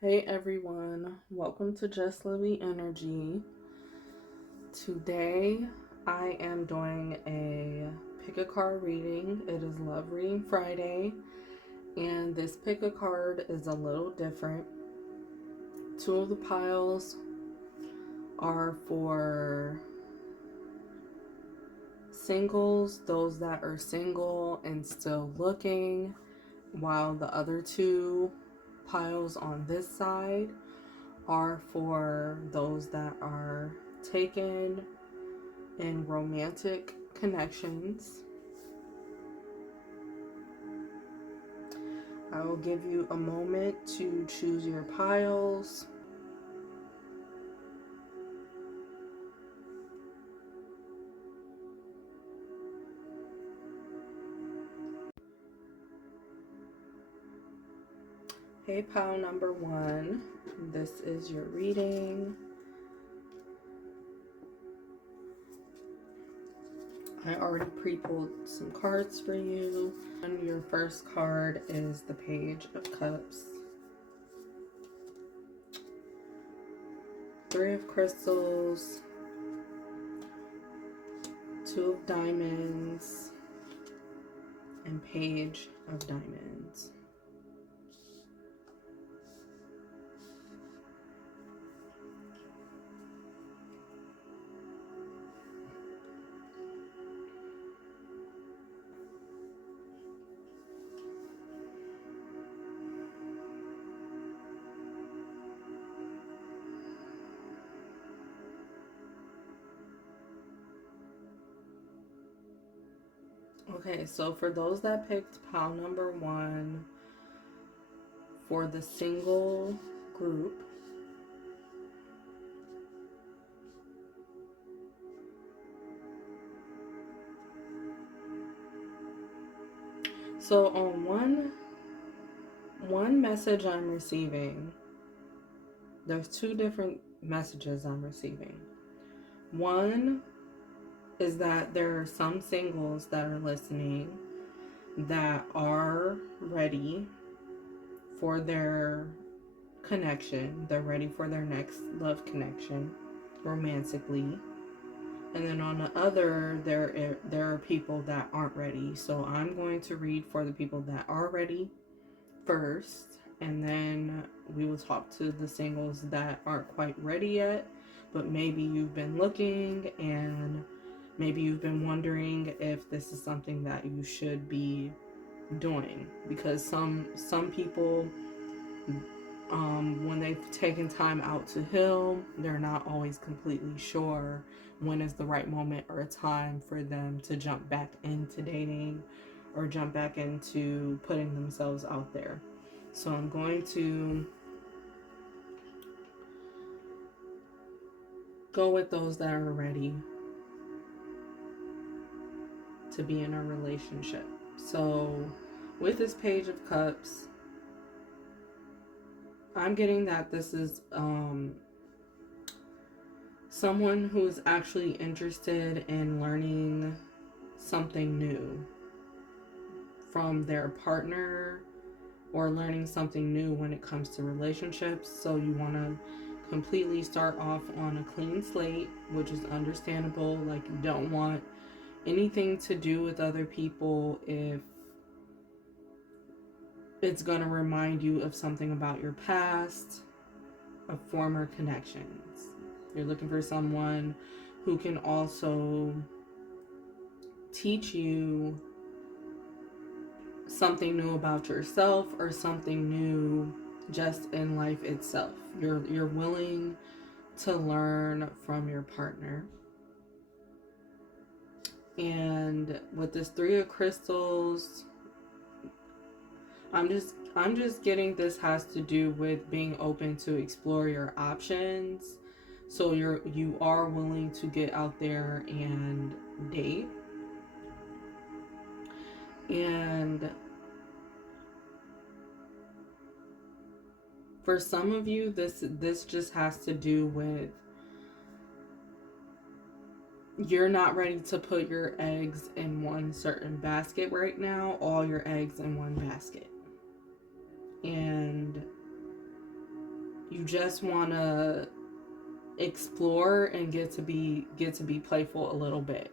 Hey everyone, welcome to Just Living Energy. Today I am doing a pick a card reading. It is Love Reading Friday, and this pick a card is a little different. Two of the piles are for singles, those that are single and still looking, while the other two piles on this side are for those that are taken in romantic connections. I will give you a moment to choose your piles. Hey, pile number one, this is your reading. I already pre-pulled some cards for you. And your first card is the Page of Cups. Three of Crystals, Two of Diamonds, and Page of Diamonds. Okay, so for those that picked pile number one, for the single group, so on one message I'm receiving, there's two different messages I'm receiving. One is that there are some singles that are listening that are ready for their connection. They're ready for their next love connection romantically. And then on the other, there are people that aren't ready. So I'm going to read for the people that are ready first, and then we will talk to the singles that aren't quite ready yet, but maybe you've been looking and maybe you've been wondering if this is something that you should be doing, because some people, when they've taken time out to heal, they're not always completely sure when is the right moment or time for them to jump back into dating or jump back into putting themselves out there. So I'm going to go with those that are ready to be in a relationship. So with this Page of Cups, I'm getting that this is someone who's actually interested in learning something new from their partner, or learning something new when it comes to relationships. So you want to completely start off on a clean slate, which is understandable. Like, you don't want anything to do with other people if it's going to remind you of something about your past, of former connections. You're looking for someone who can also teach you something new about yourself, or something new just in life itself. You're willing to learn from your partner. And with this Three of Crystals, I'm just getting this has to do with being open to explore your options. So you are willing to get out there and date. And for some of you, this just has to do with you're not ready to put your eggs in one certain basket right now, all your eggs in one basket. And you just want to explore and get to be playful a little bit,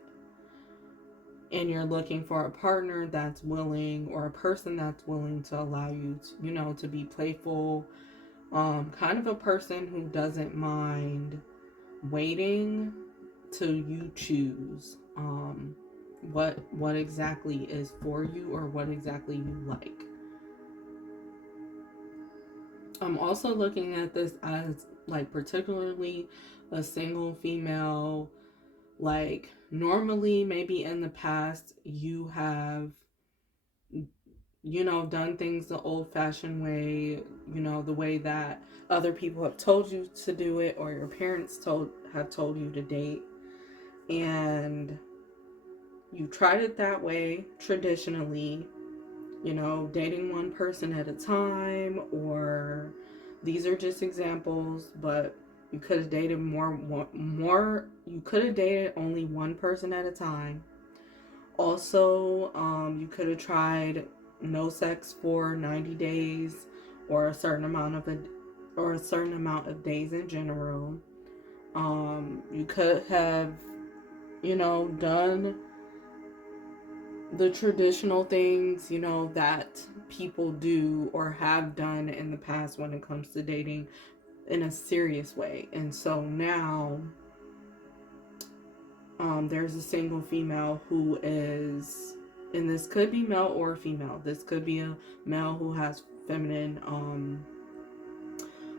and you're looking for a partner that's willing, or a person that's willing to allow you to, to be playful, kind of a person who doesn't mind waiting till you choose what exactly is for you, or what exactly you like. I'm also looking at this as like particularly a single female. Like, normally, maybe in the past, you have, done things the old fashioned way, the way that other people have told you to do it, or your parents have told you to date. And you tried it that way traditionally, dating one person at a time, or these are just examples, but you could have dated you could have dated only one person at a time. Also, you could have tried no sex for 90 days, or a certain amount of days in general. You could have, done the traditional things, that people do or have done in the past when it comes to dating in a serious way. And so now, there's a single female who is, and this could be male or female. This could be a male who has feminine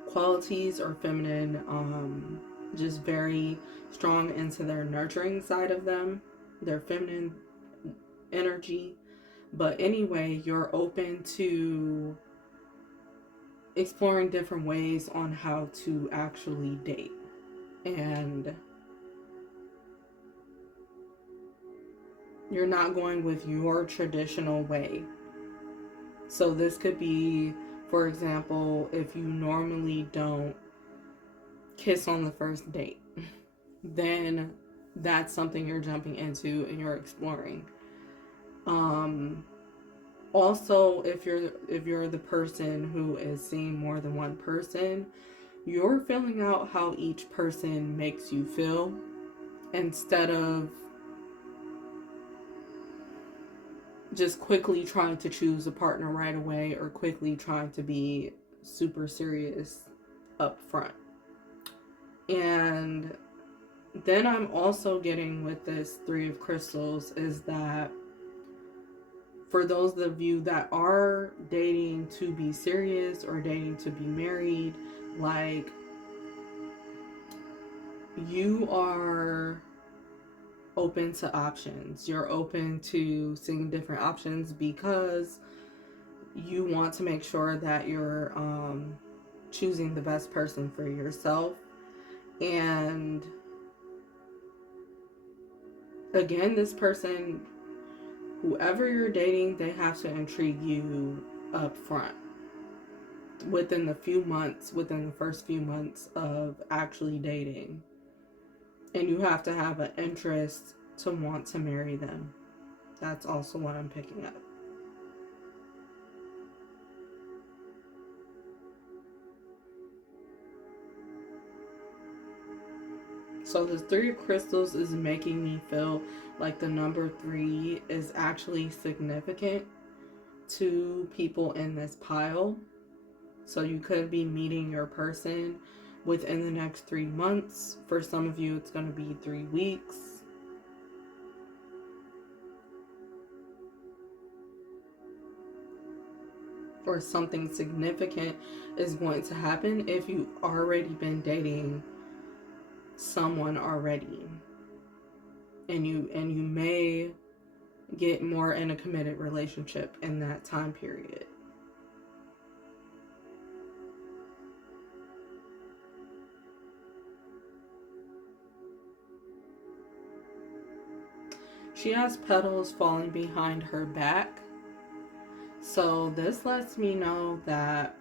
qualities, or feminine, just very strong into their nurturing side of them, their feminine energy. But anyway, you're open to exploring different ways on how to actually date. And you're not going with your traditional way. So this could be, for example, if you normally don't kiss on the first date, then that's something you're jumping into and you're exploring. Also, if you're the person who is seeing more than one person, you're filling out how each person makes you feel, instead of just quickly trying to choose a partner right away, or quickly trying to be super serious up front. And then I'm also getting with this Three of Crystals is that for those of you that are dating to be serious or dating to be married, like, you are open to options. You're open to seeing different options because you want to make sure that you're choosing the best person for yourself. And again, this person, whoever you're dating, they have to intrigue you up front within the first few months of actually dating. And you have to have an interest to want to marry them. That's also what I'm picking up. So the Three of Crystals is making me feel like the number 3 is actually significant to people in this pile. So you could be meeting your person within the next 3 months. For some of you, it's going to be 3 weeks. Or something significant is going to happen if you've already been dating someone already. And you may get more in a committed relationship in that time period. She has petals falling behind her back. So this lets me know that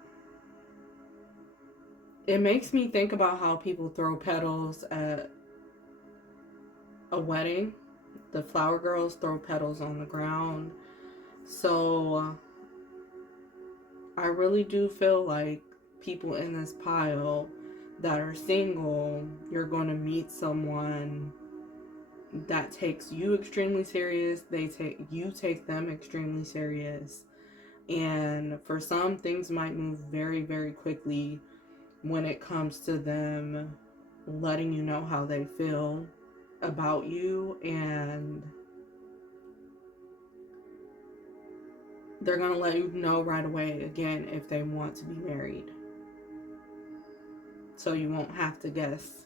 it makes me think about how people throw petals at a wedding. The flower girls throw petals on the ground. So I really do feel like people in this pile that are single, you're going to meet someone that takes you extremely serious. You take them extremely serious. And for some, things might move very, very quickly when it comes to them letting you know how they feel about you, and they're going to let you know right away again if they want to be married. So you won't have to guess.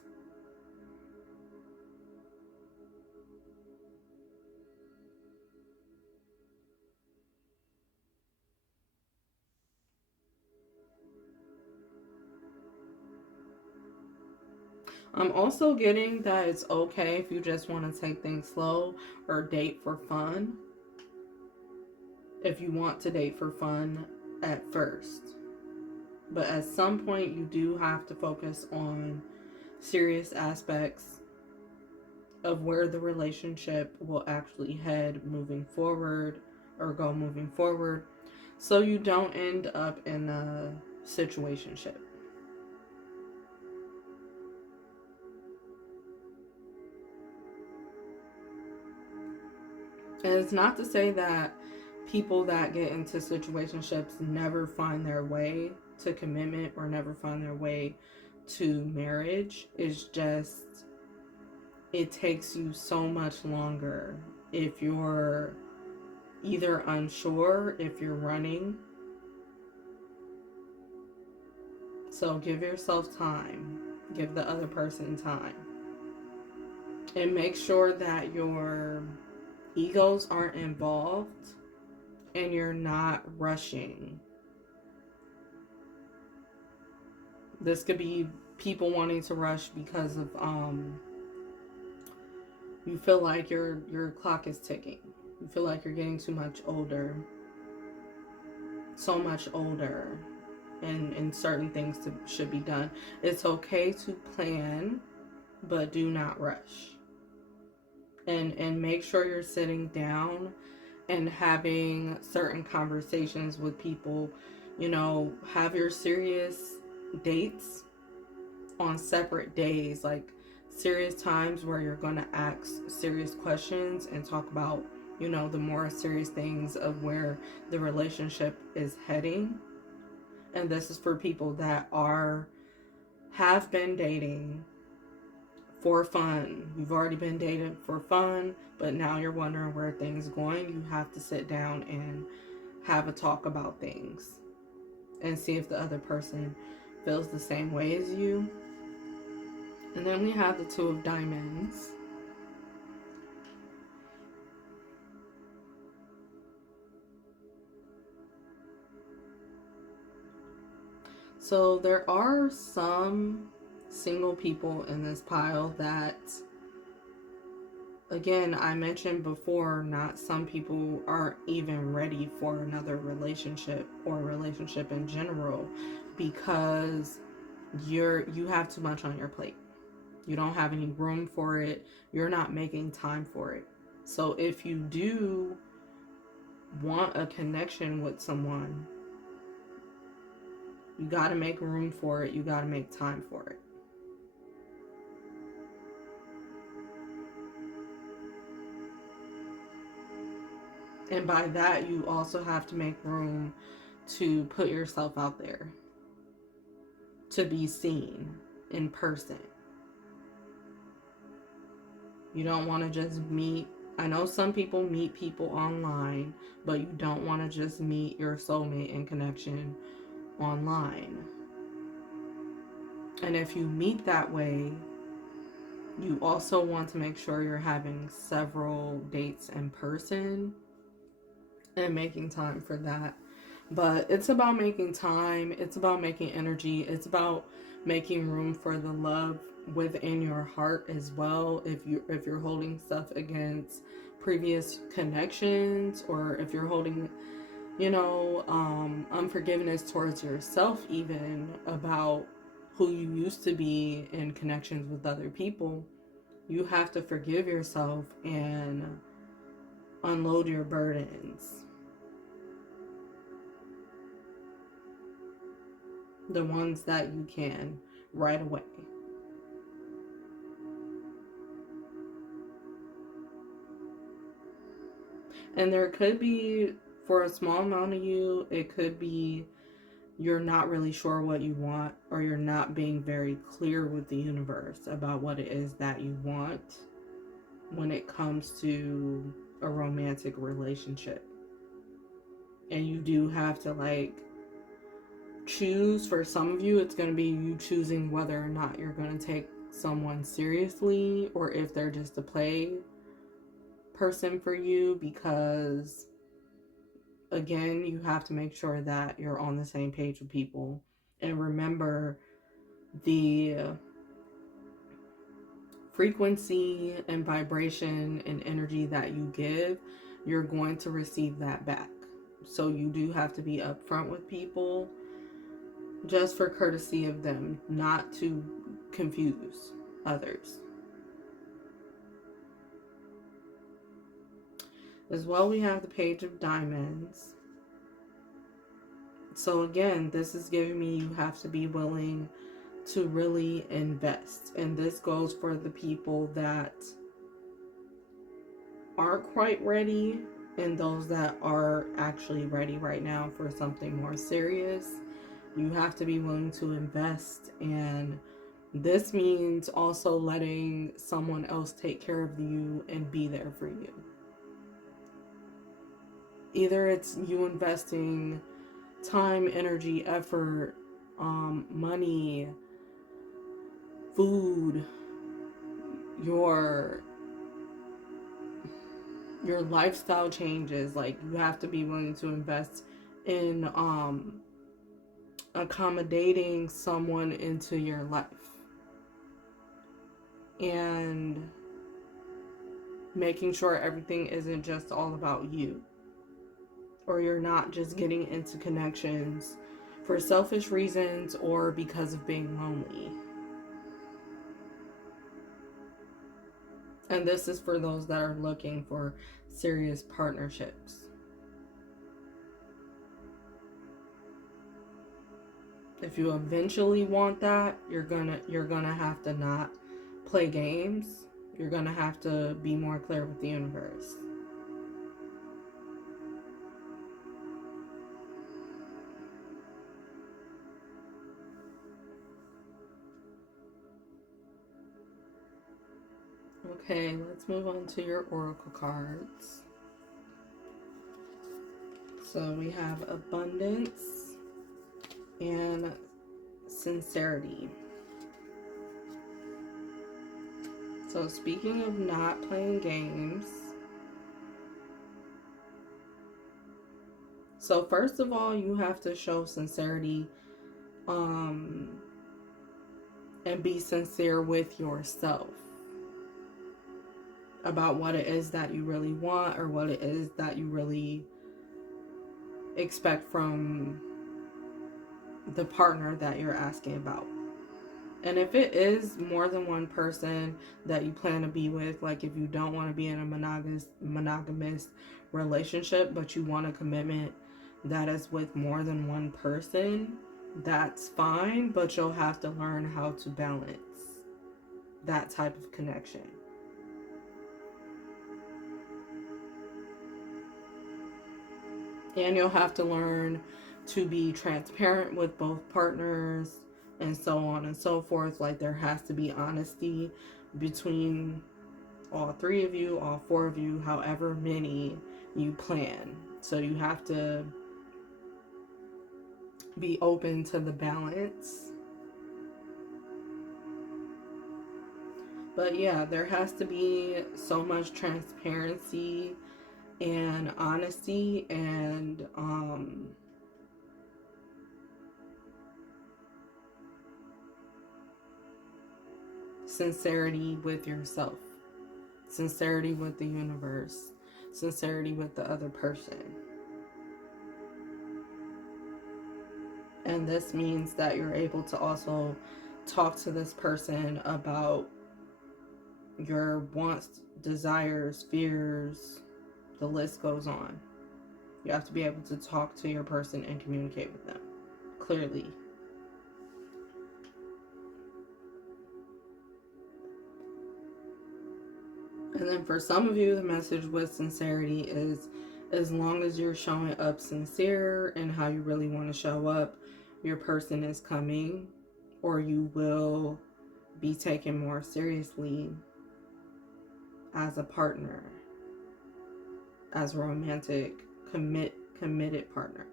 I'm also getting that it's okay if you just want to take things slow or date for fun. If you want to date for fun at first. But at some point, you do have to focus on serious aspects of where the relationship will actually head moving forward, or go moving forward, so you don't end up in a situationship. And it's not to say that people that get into situationships never find their way to commitment or never find their way to marriage. It's just, it takes you so much longer if you're either unsure, if you're running. So give yourself time, give the other person time, and make sure that your egos aren't involved and you're not rushing. This could be people wanting to rush because of you feel like your clock is ticking. You feel like you're getting too much older. So much older. And certain things should be done. It's okay to plan, but do not rush. And make sure you're sitting down and having certain conversations with people. You know, have your serious dates on separate days, like serious times where you're going to ask serious questions and talk about, you know, the more serious things of where the relationship is heading. And this is for people that have been dating for fun. You've already been dating for fun, but now you're wondering where things are going. You have to sit down and have a talk about things and see if the other person feels the same way as you. And then we have the Two of Diamonds. So there are some single people in this pile that, again, I mentioned before, not some people aren't even ready for another relationship or relationship in general, because you have too much on your plate. You don't have any room for it. You're not making time for it. So if you do want a connection with someone, you got to make room for it. You got to make time for it. And by that, you also have to make room to put yourself out there, to be seen in person. You don't want to just meet. I know some people meet people online, but you don't want to just meet your soulmate in connection online. And if you meet that way, you also want to make sure you're having several dates in person and making time for that. But it's about making time, it's about making energy, it's about making room for the love within your heart as well. If you're holding stuff against previous connections, or if you're holding, unforgiveness towards yourself, even about who you used to be in connections with other people, you have to forgive yourself and unload your burdens. the ones that you can right away. And there could be, for a small amount of you, it could be you're not really sure what you want, or you're not being very clear with the universe about what it is that you want when it comes to a romantic relationship. And you do have to like choose. For some of you, it's going to be you choosing whether or not you're going to take someone seriously, or if they're just a play person for you, because again, you have to make sure that you're on the same page with people. And remember, the frequency and vibration and energy that you give, you're going to receive that back. So you do have to be upfront with people, just for courtesy of them, not to confuse others. As well, we have the Page of Diamonds. So again, this is giving me you have to be willing to really invest. And this goes for the people that aren't quite ready, and those that are actually ready right now for something more serious. You have to be willing to invest, and this means also letting someone else take care of you and be there for you. Either it's you investing time, energy, effort, money, food, your lifestyle changes. Like, you have to be willing to invest in accommodating someone into your life and making sure everything isn't just all about you, or you're not just getting into connections for selfish reasons or because of being lonely. And this is for those that are looking for serious partnerships. If you eventually want that, you're gonna have to not play games. You're gonna have to be more clear with the universe. Okay, let's move on to your oracle cards. So we have abundance and sincerity. So speaking of not playing games, so first of all, you have to show sincerity and be sincere with yourself about what it is that you really want, or what it is that you really expect from the partner that you're asking about. And if it is more than one person that you plan to be with, like if you don't want to be in a monogamous relationship, but you want a commitment that is with more than one person, that's fine, but you'll have to learn how to balance that type of connection. And you'll have to learn to be transparent with both partners, and so on and so forth. Like, there has to be honesty between all three of you, all four of you, however many you plan. So you have to be open to the balance. But yeah, there has to be so much transparency and honesty and sincerity with yourself, sincerity with the universe, sincerity with the other person. And this means that you're able to also talk to this person about your wants, desires, fears, the list goes on. You have to be able to talk to your person and communicate with them clearly. then for some of you, the message with sincerity is, as long as you're showing up sincere and how you really want to show up, your person is coming, or you will be taken more seriously as a partner, as a romantic, committed partner.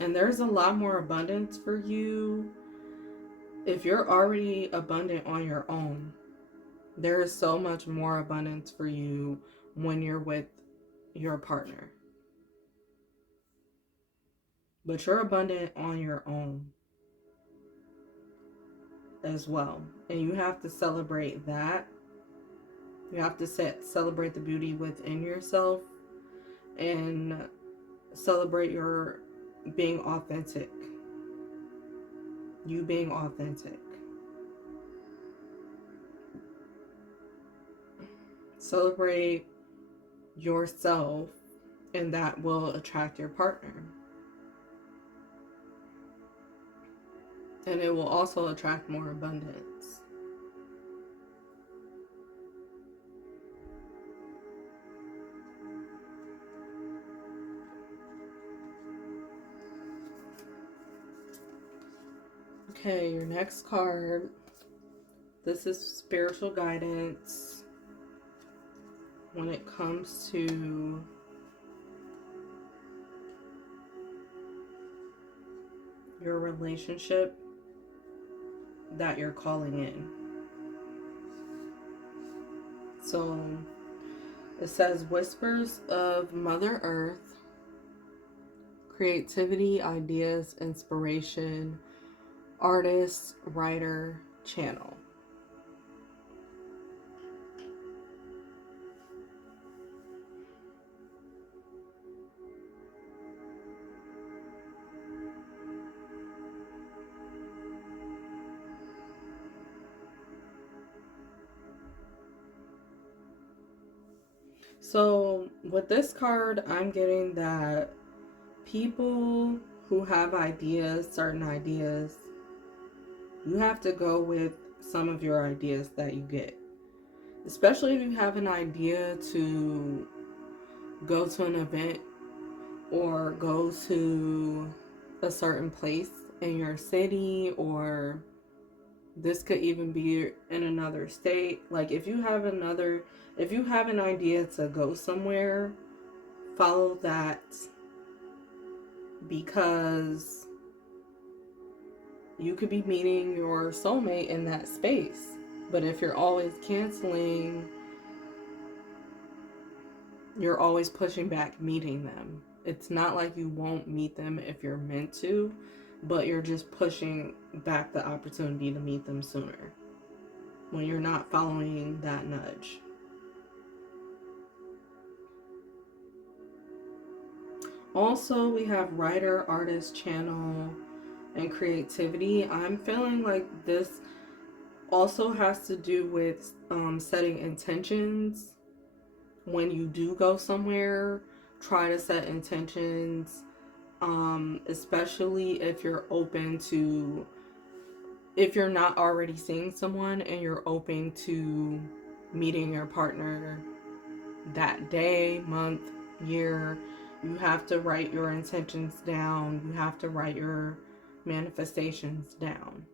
And there's a lot more abundance for you. If you're already abundant on your own, there is so much more abundance for you when you're with your partner. But you're abundant on your own as well. And you have to celebrate that. You have to celebrate the beauty within yourself and celebrate your being authentic. You being authentic. Celebrate yourself, and that will attract your partner. And it will also attract more abundance. Okay, your next card. This is spiritual guidance when it comes to your relationship that you're calling in. So it says whispers of Mother Earth, creativity, ideas, inspiration, artist, writer, channel. So with this card, I'm getting that people who have ideas, certain ideas, you have to go with some of your ideas that you get. Especially if you have an idea to go to an event or go to a certain place in your city, or this could even be in another state. Like if you have an idea to go somewhere, follow that, because you could be meeting your soulmate in that space. But if you're always canceling, you're always pushing back meeting them. It's not like you won't meet them if you're meant to, but you're just pushing back the opportunity to meet them sooner when you're not following that nudge. Also, we have writer, artist, channel, and creativity. I'm feeling like this also has to do with setting intentions. When you do go somewhere, try to set intentions, especially if you're open to, if you're not already seeing someone and you're open to meeting your partner that day, month, year. You have to write your intentions down. You have to write your manifestations down.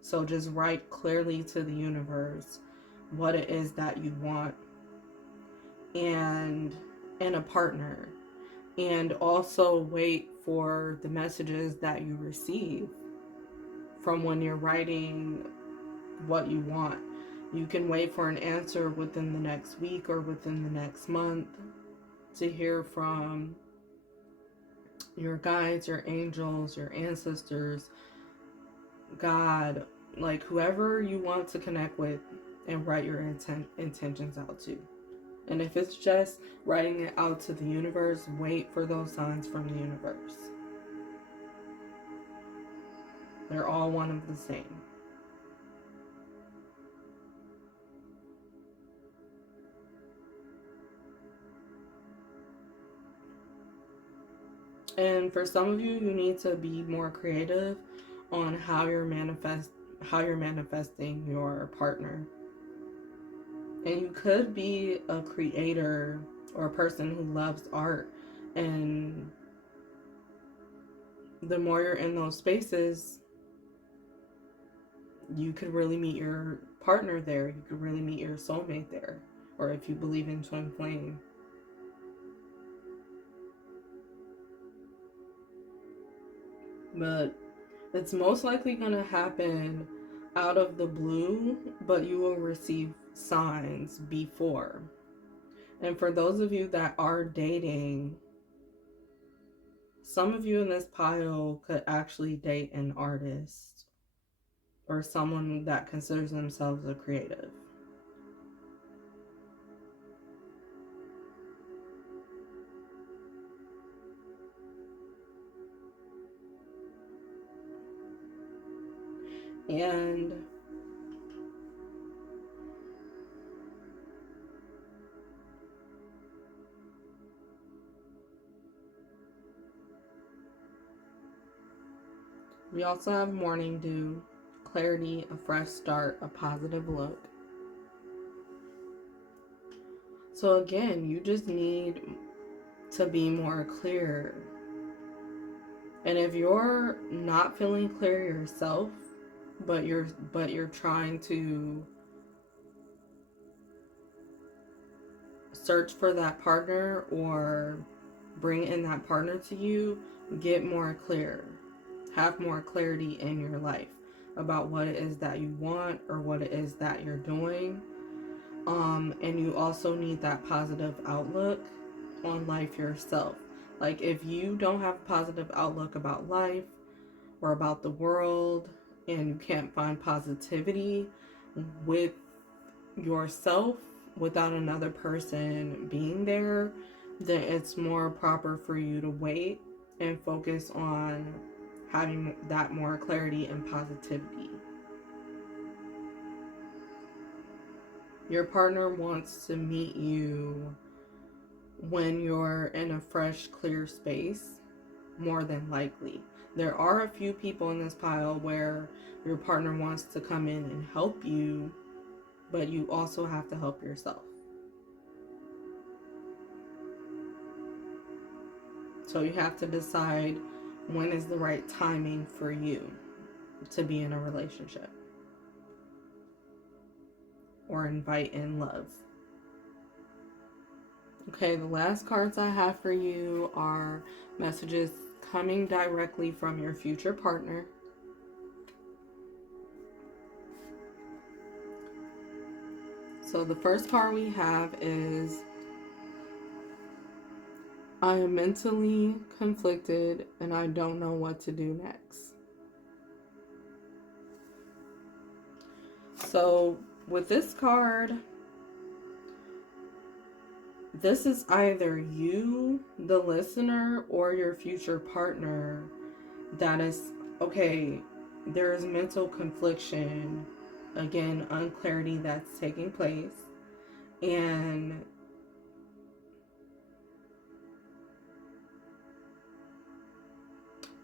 So just write clearly to the universe what it is that you want and a partner. And also wait for the messages that you receive from when you're writing what you want. You can wait for an answer within the next week or within the next month to hear from your guides, your angels, your ancestors, God, like whoever you want to connect with, and write your intentions out to. And if it's just writing it out to the universe, wait for those signs from the universe. They're all one of the same. And for some of you, you need to be more creative on how you're how you're manifesting your partner. And you could be a creator or a person who loves art, and the more you're in those spaces, you could really meet your partner there. You could really meet your soulmate there. Or if you believe in twin flame. But it's most likely going to happen out of the blue, but you will receive signs before. And for those of you that are dating, some of you in this pile could actually date an artist or someone that considers themselves a creative. And we also have morning dew, clarity, a fresh start, a positive look. So again, you just need to be more clear. And if you're not feeling clear yourself, but you're trying to search for that partner or bring in that partner to you, get more clear. Have more clarity in your life about what it is that you want or what it is that you're doing. And you also need that positive outlook on life yourself. Like if you don't have a positive outlook about life or about the world, and you can't find positivity with yourself without another person being there, then it's more proper for you to wait and focus on having that more clarity and positivity. Your partner wants to meet you when you're in a fresh, clear space, more than likely. There are a few people in this pile where your partner wants to come in and help you, but you also have to help yourself. So you have to decide when is the right timing for you to be in a relationship or invite in love. Okay, the last cards I have for you are messages coming directly from your future partner. So the first card we have is, I am mentally conflicted and I don't know what to do next. So with this card, this is either you, the listener, or your future partner that is, okay, there is mental confliction, again, unclarity that's taking place, and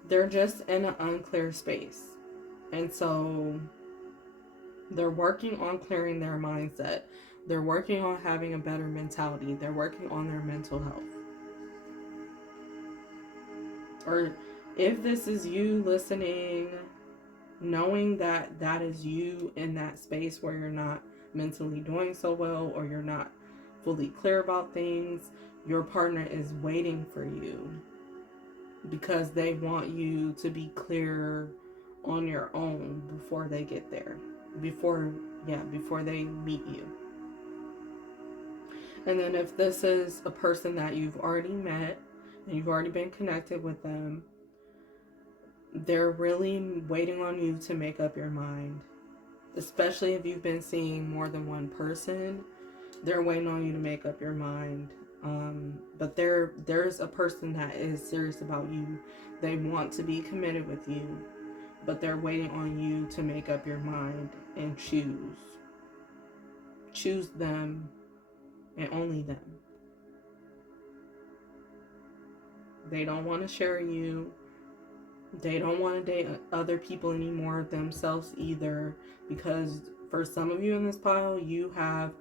they're just in an unclear space. And so they're working on clearing their mindset. They're working on having a better mentality. They're working on their mental health. Or if this is you listening, knowing that that is you in that space where you're not mentally doing so well or you're not fully clear about things, your partner is waiting for you because they want you to be clear on your own before they get there. Before they meet you. And then if this is a person that you've already met and you've already been connected with them, they're really waiting on you to make up your mind. Especially if you've been seeing more than one person, they're waiting on you to make up your mind. But there's a person that is serious about you. They want to be committed with you, but they're waiting on you to make up your mind and choose them and only them. They don't want to share you. They don't want to date other people anymore, themselves either, because for some of you in this pile, you have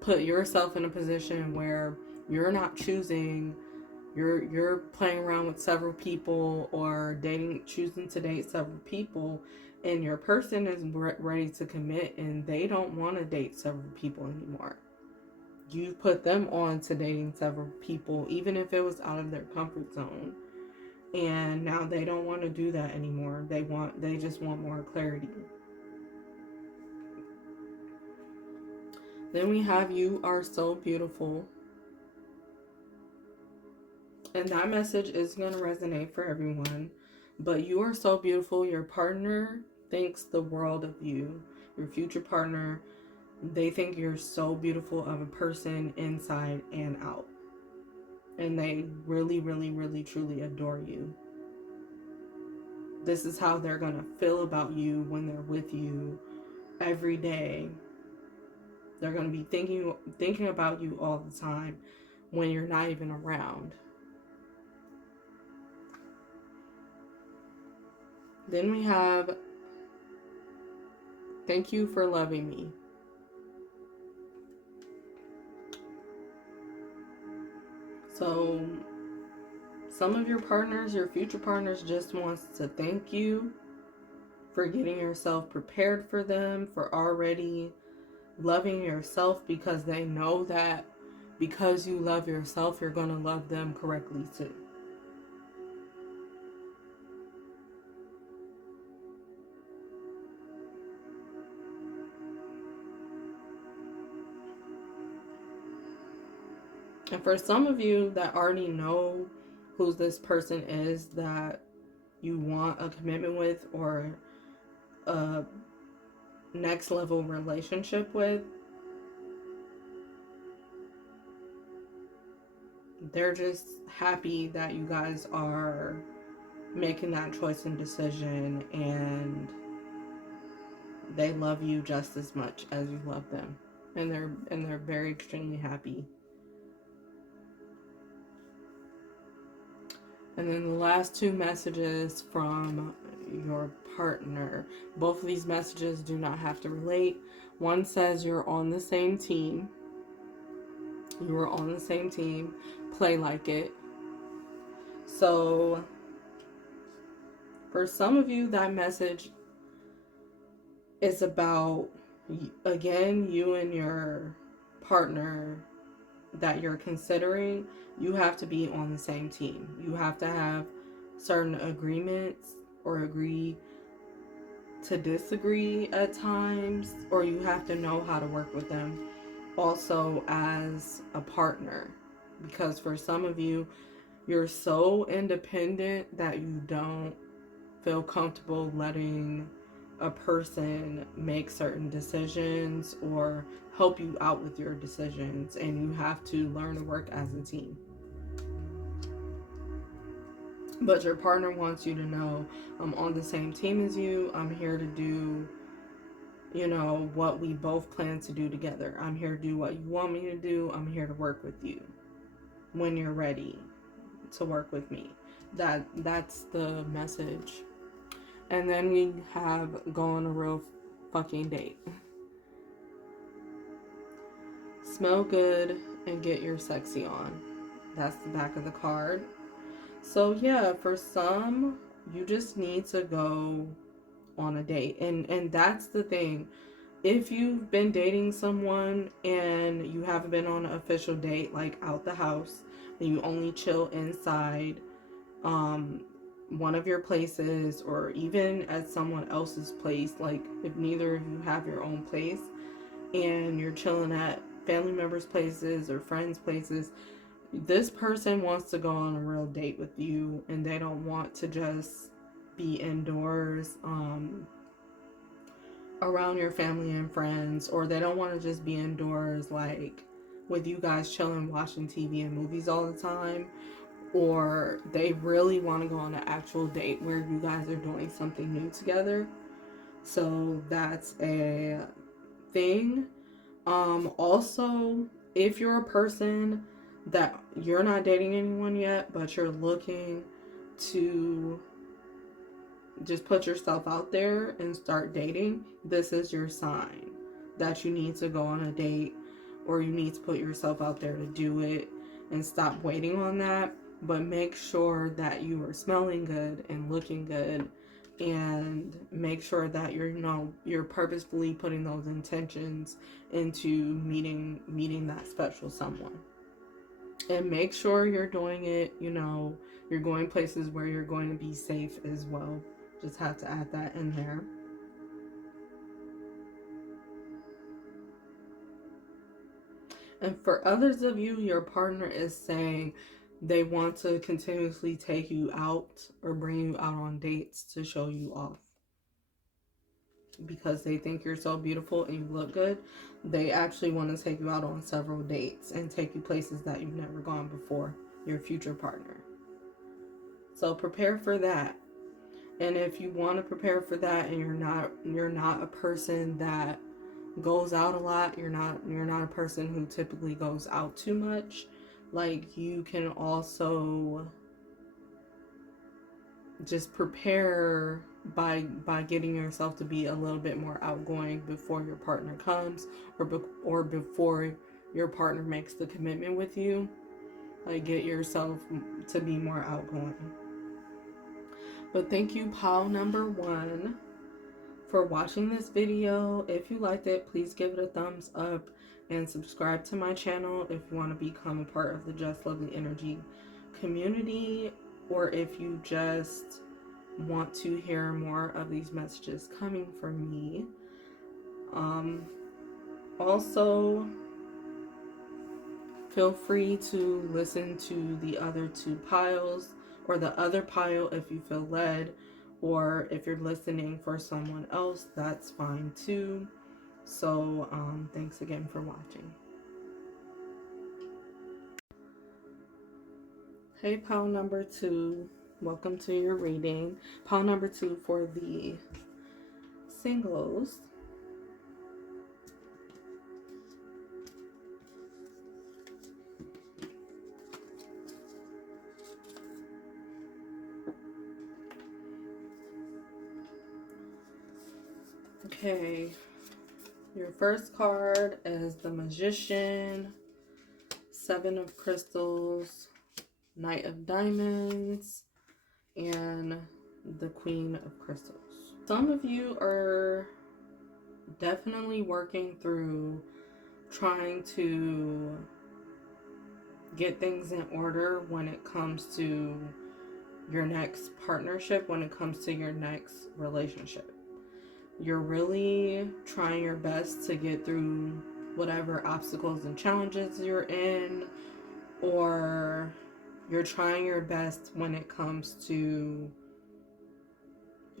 put yourself in a position where you're not choosing. You're playing around with several people or choosing to date several people, and your person is ready to commit and they don't want to date several people anymore. You put them on to dating several people, even if it was out of their comfort zone. And now they don't want to do that anymore. They just want more clarity. Then we have You Are So Beautiful. And that message is going to resonate for everyone. But you are so beautiful. Your partner thinks the world of you. Your future partner, they think you're so beautiful of a person inside and out. And they really, really, really, truly adore you. This is how they're going to feel about you when they're with you every day. They're going to be thinking about you all the time when you're not even around. Then we have Thank You for Loving Me. So some of your partners, your future partners, just wants to thank you for getting yourself prepared for them, for already loving yourself, because they know that because you love yourself, you're going to love them correctly too. And for some of you that already know who this person is that you want a commitment with or a next level relationship with, they're just happy that you guys are making that choice and decision, and they love you just as much as you love them, and they're very extremely happy. And then the last two messages from your partner. Both of these messages do not have to relate. One says you're on the same team. You are on the same team. Play like it. So for some of you, that message is about, again, you and your partner that you're considering. You have to be on the same team. You have to have certain agreements or agree to disagree at times, or you have to know how to work with them also as a partner. Because for some of you, you're so independent that you don't feel comfortable letting a person make certain decisions or help you out with your decisions, and you have to learn to work as a team. But your partner wants you to know, I'm on the same team as you. I'm here to do, what we both plan to do together. I'm here to do what you want me to do. I'm here to work with you when you're ready to work with me. That's the message. And then we have go on a real fucking date. Smell good and get your sexy on. That's the back of the card. So yeah, for some, you just need to go on a date. And that's the thing. If you've been dating someone and you haven't been on an official date, like out the house, and you only chill inside one of your places, or even at someone else's place, like if neither of you have your own place and you're chilling at family members' places or friends' places, this person wants to go on a real date with you, and they don't want to just be indoors around your family and friends, or they don't want to just be indoors like with you guys chilling watching TV and movies all the time, or they really want to go on an actual date where you guys are doing something new together. So that's a thing. Also, if you're a person that you're not dating anyone yet, but you're looking to just put yourself out there and start dating, this is your sign that you need to go on a date, or you need to put yourself out there to do it, and stop waiting on that. But make sure that you are smelling good and looking good, and make sure that you're purposefully putting those intentions into meeting that special someone. And make sure you're doing it, you're going places where you're going to be safe as well. Just have to add that in there. And for others of you, your partner is saying they want to continuously take you out or bring you out on dates to show you off, because they think you're so beautiful and you look good. They actually want to take you out on several dates and take you places that you've never gone before, your future partner. So prepare for that. And if you want to prepare for that and you're not a person that goes out a lot, you're not a person who typically goes out too much, like, you can also just prepare by getting yourself to be a little bit more outgoing before your partner comes, or before your partner makes the commitment with you. Like, get yourself to be more outgoing. But thank you, pile number 1, for watching this video. If you liked it, please give it a thumbs up and subscribe to my channel if you want to become a part of the Just Lovely Energy community, or if you just want to hear more of these messages coming from me. Also, feel free to listen to the other 2 piles, or the other pile if you feel led, or if you're listening for someone else, that's fine too. So thanks again for watching. Hey, pile number 2, welcome to your reading. Pile number 2 for the singles. Okay, your first card is the Magician, 7 of Crystals, Knight of Diamonds, and the Queen of Crystals. Some of you are definitely working through trying to get things in order when it comes to your next partnership, when it comes to your next relationship. You're really trying your best to get through whatever obstacles and challenges you're in, or you're trying your best when it comes to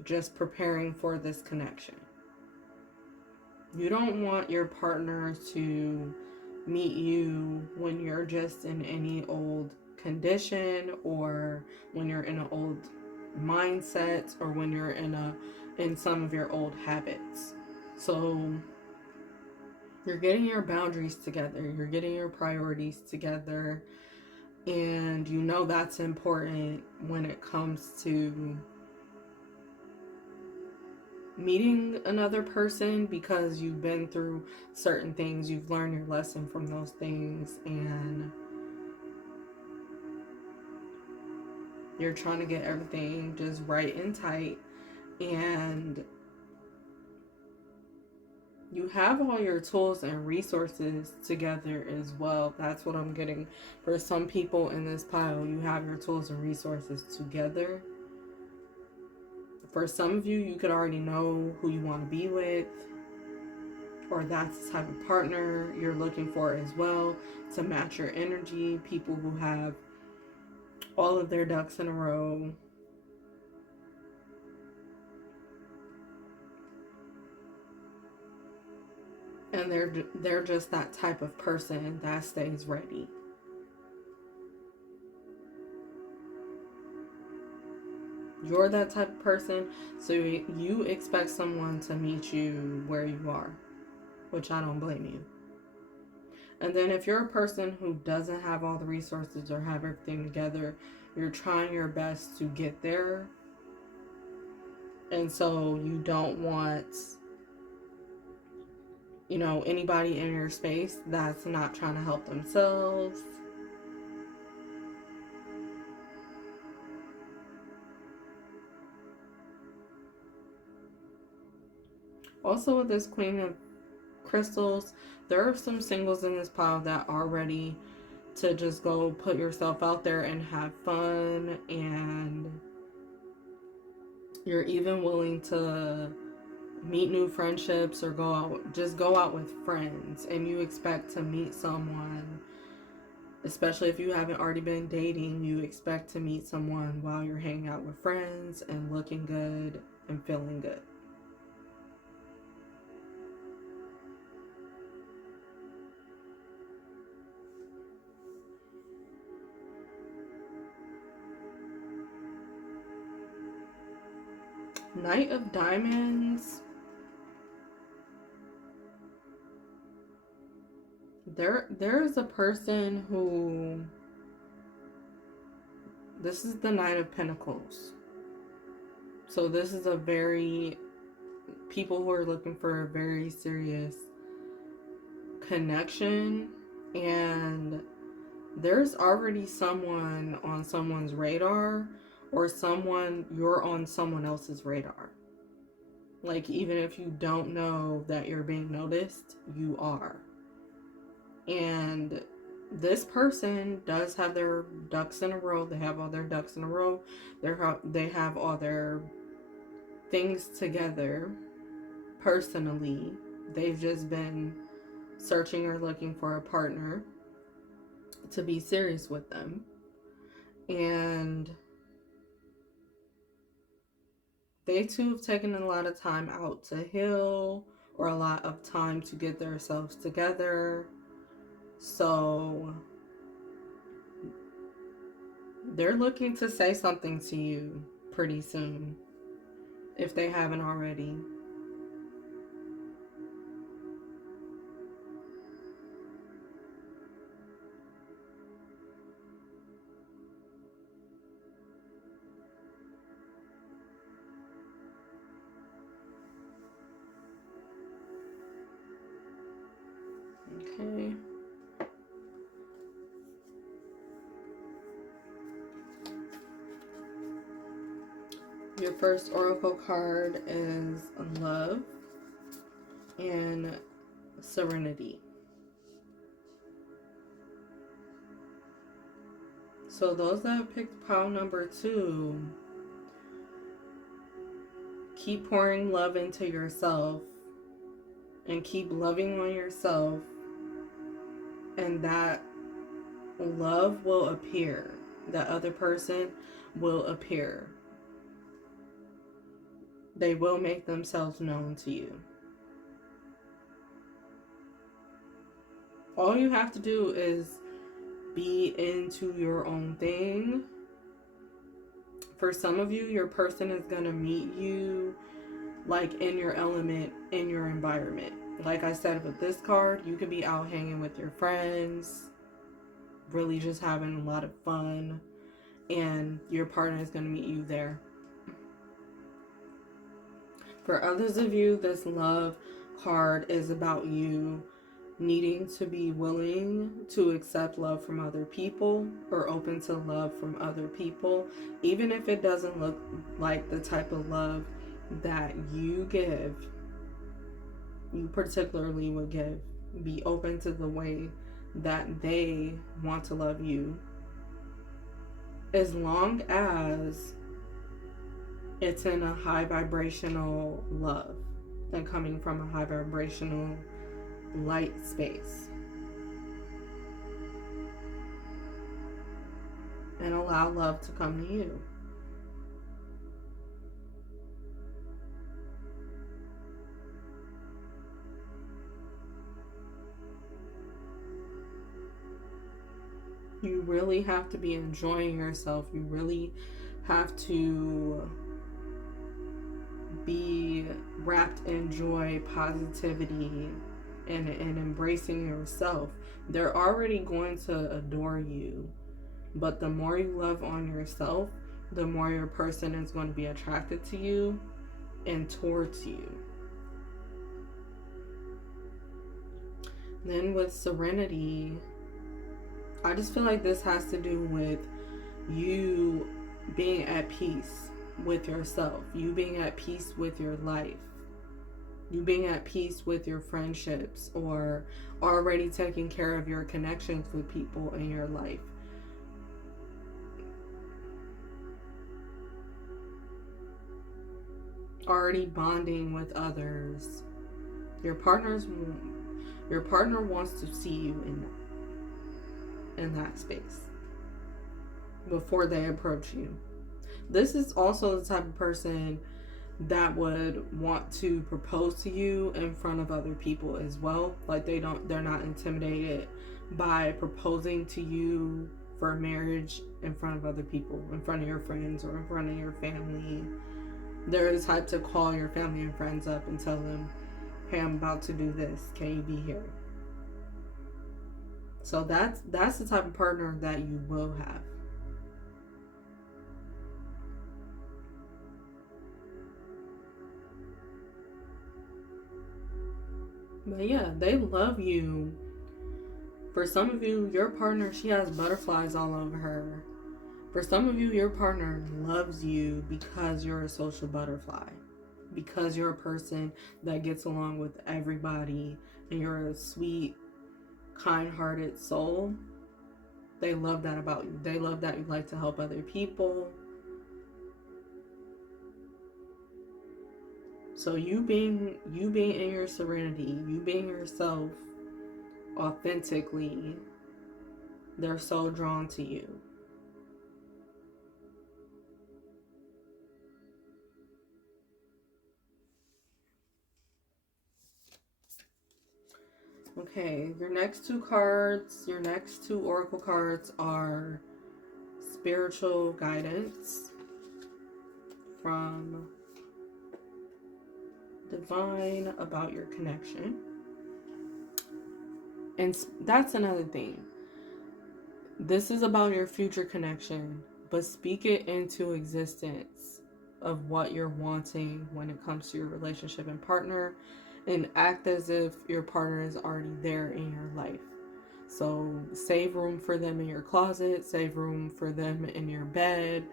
just preparing for this connection. You don't want your partner to meet you when you're just in any old condition, or when you're in an old mindset, or when you're in some of your old habits. So you're getting your boundaries together, you're getting your priorities together, and that's important when it comes to meeting another person, because you've been through certain things, you've learned your lesson from those things, and you're trying to get everything just right and tight. And you have all your tools and resources together as well. That's what I'm getting for some people in this pile. You have your tools and resources together. For some of you, you could already know who you want to be with, or that's the type of partner you're looking for as well, to match your energy. People who have all of their ducks in a row. And they're just that type of person that stays ready. You're that type of person, so you expect someone to meet you where you are, which I don't blame you. And then if you're a person who doesn't have all the resources or have everything together, you're trying your best to get there. And so you don't want, anybody in your space that's not trying to help themselves. Also, with this Queen of Crystals, there are some singles in this pile that are ready to just go put yourself out there and have fun, and you're even willing to meet new friendships or go out with friends, and you expect to meet someone, especially if you haven't already been dating, you expect to meet someone while you're hanging out with friends and looking good and feeling good. Knight of Diamonds. There's a person who, this is the Knight of Pentacles. So this is people who are looking for a very serious connection, and there's already someone on someone's radar, or you're on someone else's radar. Like, even if you don't know that you're being noticed, you are. And this person does have their ducks in a row. They have all their ducks in a row. They have all their things together personally. They've just been searching or looking for a partner to be serious with them. And they too have taken a lot of time out to heal, or a lot of time to get themselves together. So they're looking to say something to you pretty soon, if they haven't already. Okay. Your first oracle card is Love and Serenity. So those that have picked pile number 2, keep pouring love into yourself and keep loving on yourself, and that love will appear. That other person will appear. They will make themselves known to you. All you have to do is be into your own thing. For some of you, your person is going to meet you like in your element, in your environment. Like I said with this card, you could be out hanging with your friends, really just having a lot of fun, and your partner is going to meet you there. For others of you, this Love card is about you needing to be willing to accept love from other people, or open to love from other people, even if it doesn't look like the type of love that you give, you particularly would give. Be open to the way that they want to love you, as long as it's in a high vibrational love and coming from a high vibrational light space. And allow love to come to you. You really have to be enjoying yourself. You really have to be wrapped in joy, positivity, and embracing yourself. They're already going to adore you, but the more you love on yourself, the more your person is going to be attracted to you, and towards you. Then with serenity, I just feel like this has to do with you being at peace with yourself, you being at peace with your life, you being at peace with your friendships, or already taking care of your connections with people in your life. Already bonding with others. Your partner wants to see you in that space before they approach you. This is also the type of person that would want to propose to you in front of other people as well. Like they're not intimidated by proposing to you for marriage in front of other people, in front of your friends or in front of your family. They're the type to call your family and friends up and tell them, hey, I'm about to do this. Can you be here? So that's the type of partner that you will have. But yeah, they love you. For some of you, your partner, she has butterflies all over her. For some of you, your partner loves you because you're a social butterfly. Because you're a person that gets along with everybody and you're a sweet, kind-hearted soul. They love that about you. They love that you like to help other people. So you being in your serenity, you being yourself authentically, they're so drawn to you. Okay, your next two oracle cards are spiritual guidance from divine about your connection. And that's another thing. This is about your future connection, but speak it into existence of what you're wanting when it comes to your relationship and partner, and act as if your partner is already there in your life. So save room for them in your closet, save room for them in your bed,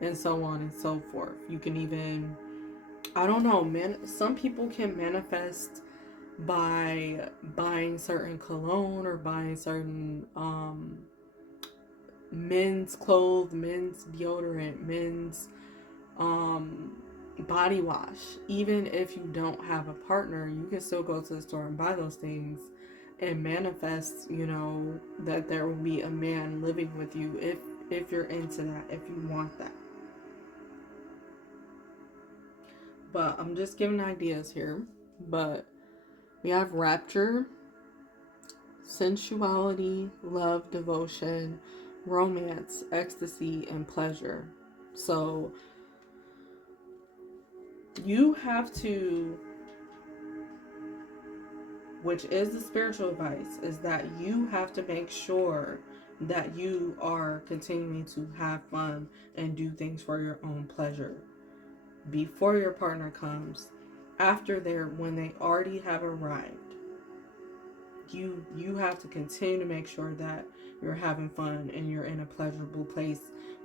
and so on and so forth. You can even, I don't know, some people can manifest by buying certain cologne or buying certain men's clothes, men's deodorant, men's body wash. Even if you don't have a partner, you can still go to the store and buy those things and manifest, that there will be a man living with you if you're into that, if you want that. But I'm just giving ideas here. But we have rapture, sensuality, love, devotion, romance, ecstasy, and pleasure. So you have to, which is the spiritual advice, is that you have to make sure that you are continuing to have fun and do things for your own pleasure before your partner comes, when they already have arrived. You have to continue to make sure that you're having fun and you're in a pleasurable place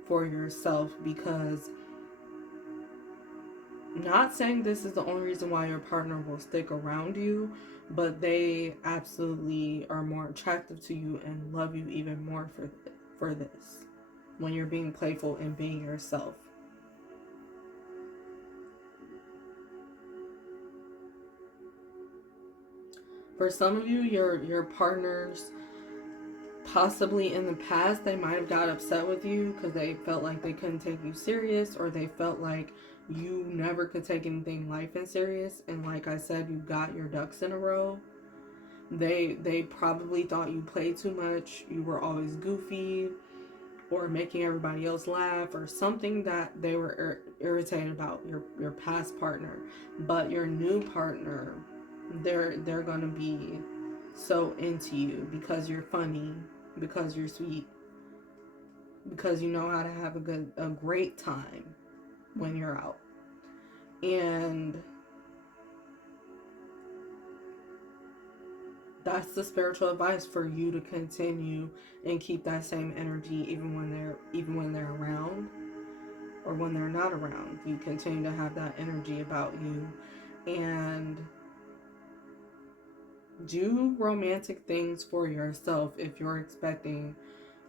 for yourself, because not saying this is the only reason why your partner will stick around you, but they absolutely are more attractive to you and love you even more for this when you're being playful and being yourself. For some of you, your partners, possibly in the past, they might have got upset with you because they felt like they couldn't take you serious, or they felt like you never could take anything life and serious. And like I said, you got your ducks in a row. They probably thought you played too much, you were always goofy, or making everybody else laugh, or something that they were irritated about your past partner. But your new partner, they're gonna be so into you because you're funny, because you're sweet, because you know how to have a great time when you're out. And that's the spiritual advice for you to continue and keep that same energy even when they're around or when they're not around. You continue to have that energy about you, and do romantic things for yourself. If you're expecting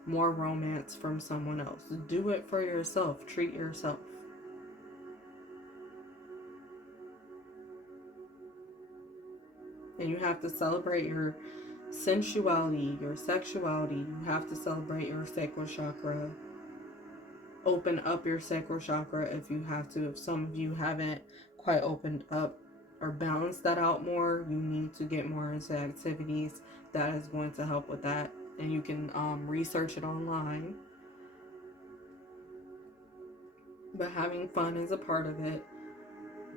more romance from someone else, do it for yourself. Treat yourself. And you have to celebrate your sensuality, your sexuality. You have to celebrate your sacral chakra. Open up your sacral chakra if you have to. If some of you haven't quite opened up or balanced that out more, you need to get more into activities that is going to help with that. And you can research it online. But having fun is a part of it.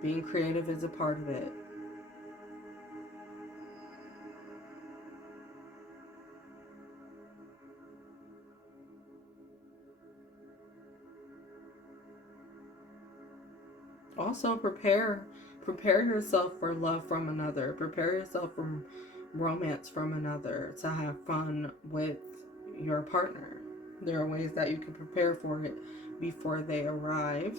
Being creative is a part of it. Also, prepare yourself for love from another. Prepare yourself for romance from another, to have fun with your partner. There are ways that you can prepare for it before they arrive.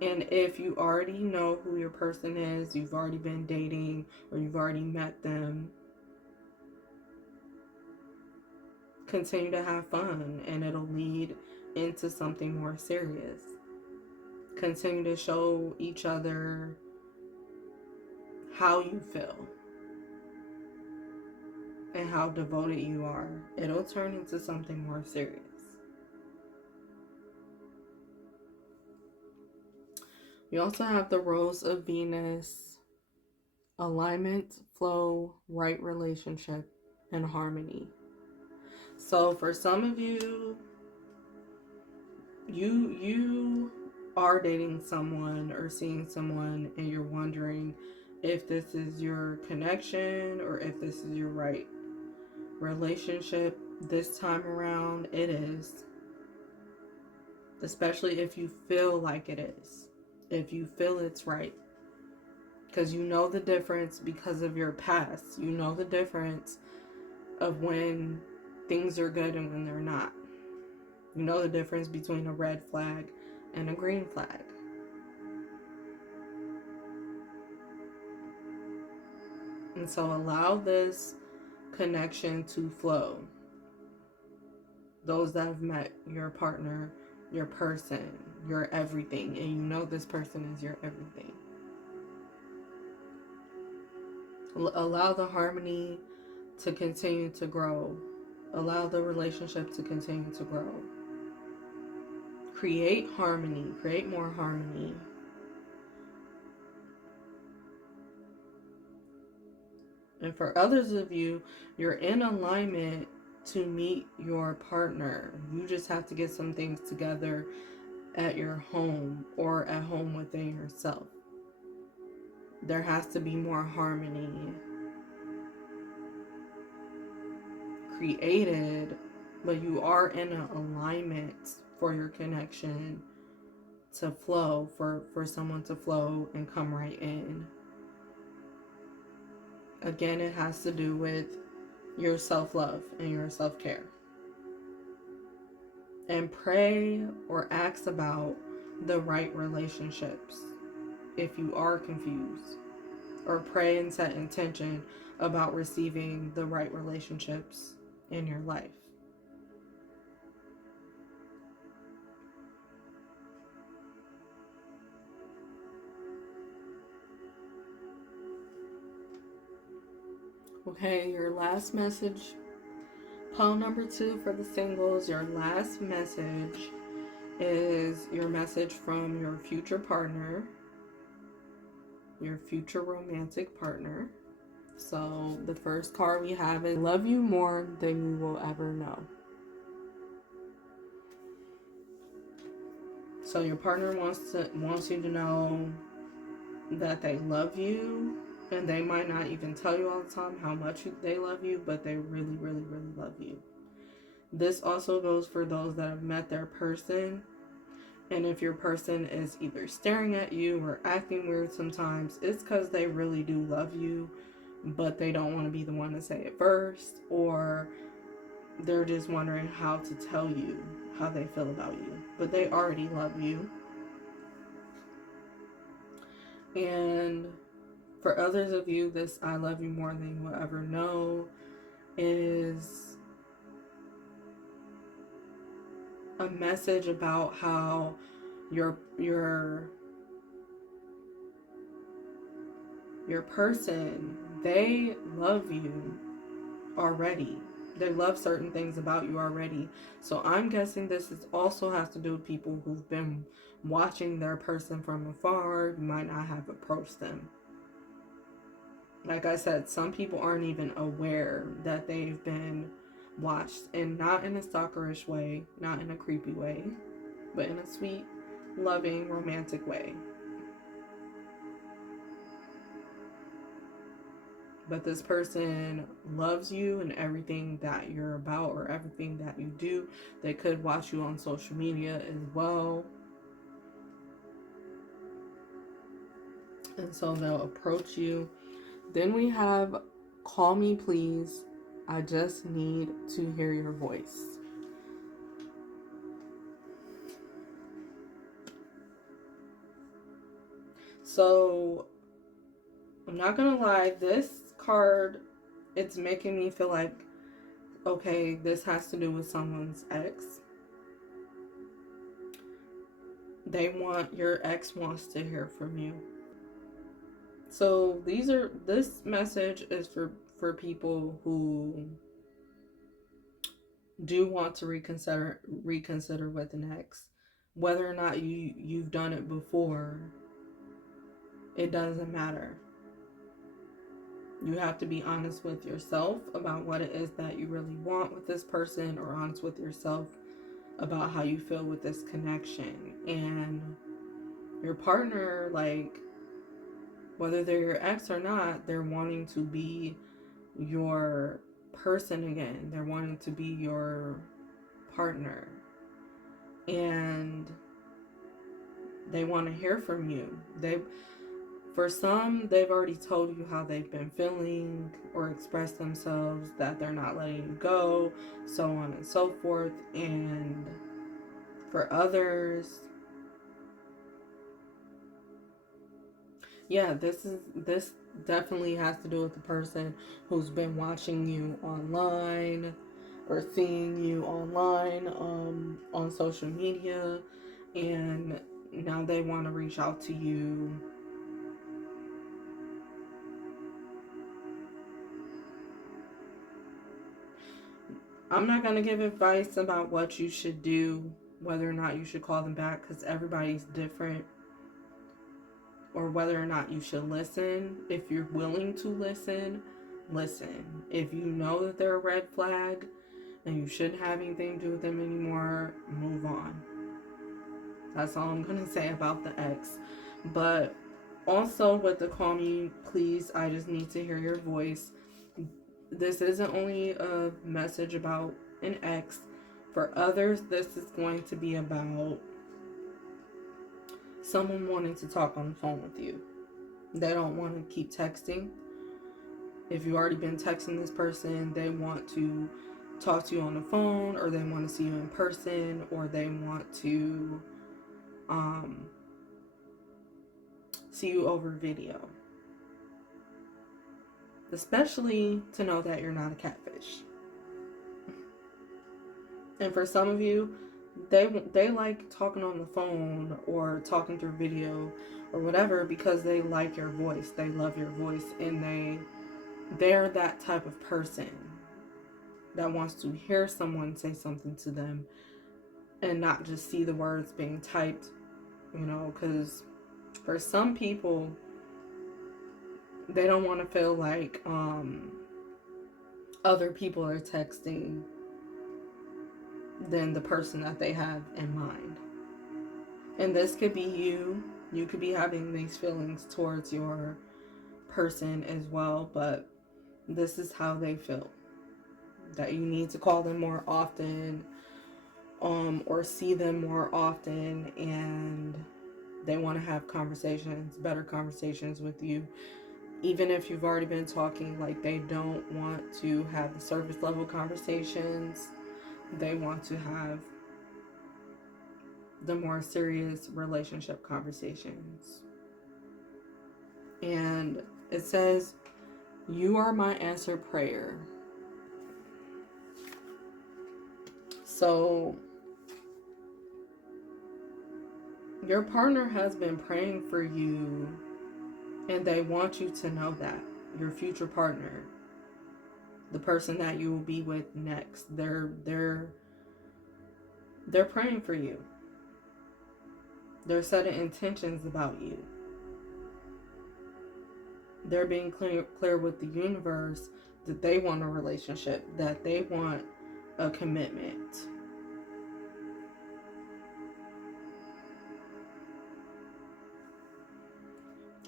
And if you already know who your person is, you've already been dating or you've already met them, continue to have fun and it'll lead into something more serious. Continue to show each other how you feel and how devoted you are. It'll turn into something more serious. We also have the Rose of Venus: alignment, flow, right relationship, and harmony. So for some of you, you are dating someone or seeing someone and you're wondering if this is your connection or if this is your right relationship. This time around, it is. Especially if you feel like it is. If you feel it's right. Because you know the difference because of your past. You know the difference of when things are good and when they're not. You know the difference between a red flag and a green flag. And so allow this connection to flow. Those that have met your partner, your person, your everything, and you know this person is your everything. Allow the harmony to continue to grow. Allow the relationship to continue to grow. Create harmony. Create more harmony. And for others of you, you're in alignment to meet your partner. You just have to get some things together at your home or at home within yourself. There has to be more harmony created, but you are in an alignment for your connection to flow, for someone to flow and come right in. Again, it has to do with your self-love and your self-care. And pray or ask about the right relationships if you are confused. Or pray and set intention about receiving the right relationships in your life. Okay, your last message, pile number 2 for the singles. Your last message is your message from your future partner, your future romantic partner. So the first card we have is love you more than you will ever know. So your partner wants you to know that they love you, and they might not even tell you all the time how much they love you, but they really, really, really love you. This also goes for those that have met their person And if your person is either staring at you or acting weird sometimes, it's because they really do love you, but they don't want to be the one to say it first, or they're just wondering how to tell you how they feel about you. But they already love you. And for others of you, this "I love you more than you will ever know" is a message about how your person, they love you already. They love certain things about you already. So I'm guessing this also has to do with people who've been watching their person from afar, might not have approached them. Like I said, some people aren't even aware that they've been watched, and not in a stalkerish way, not in a creepy way, but in a sweet, loving, romantic way. But this person loves you and everything that you're about or everything that you do. They could watch you on social media as well. And so they'll approach you. Then we have "Call me please. I just need to hear your voice." So I'm not gonna lie, this card, it's making me feel like, okay, this has to do with someone's ex. Your ex wants to hear from you. So this message is for people who do want to reconsider with an ex. Whether or not you've done it before, it doesn't matter. You have to be honest with yourself about what it is that you really want with this person, or honest with yourself about how you feel with this connection. And your partner, like, whether they're your ex or not, they're wanting to be your person again. They're wanting to be your partner. And they want to hear from you. For some, they've already told you how they've been feeling or expressed themselves, that they're not letting you go, so on and so forth. And for others, yeah, this definitely has to do with the person who's been watching you online or seeing you online on social media, and now they want to reach out to you. I'm not going to give advice about what you should do, whether or not you should call them back, because everybody's different, or whether or not you should listen. If you're willing to listen, listen. If you know that they're a red flag and you shouldn't have anything to do with them anymore, move on. That's all I'm going to say about the ex. But also with the "Call me please, I just need to hear your voice," this isn't only a message about an ex. For others, this is going to be about someone wanting to talk on the phone with you. They don't want to keep texting. If you've already been texting this person, they want to talk to you on the phone, or they want to see you in person, or they want to see you over video. Especially to know that you're not a catfish. And for some of you, they like talking on the phone or talking through video or whatever because they like your voice. They love your voice, and they're that type of person that wants to hear someone say something to them and not just see the words being typed, because for some people, they don't want to feel like other people are texting than the person that they have in mind. And this could be you. You could be having these feelings towards your person as well, but this is how they feel. That you need to call them more often, or see them more often, and they want to have conversations, better conversations with you. Even if you've already been talking, like they don't want to have the surface level conversations. They want to have the more serious relationship conversations. And it says, "You are my answered prayer." So your partner has been praying for you, and they want you to know that. Your future partner, the person that you will be with next, they're praying for you. They're setting intentions about you. They're being clear with the universe that they want a relationship, that they want a commitment.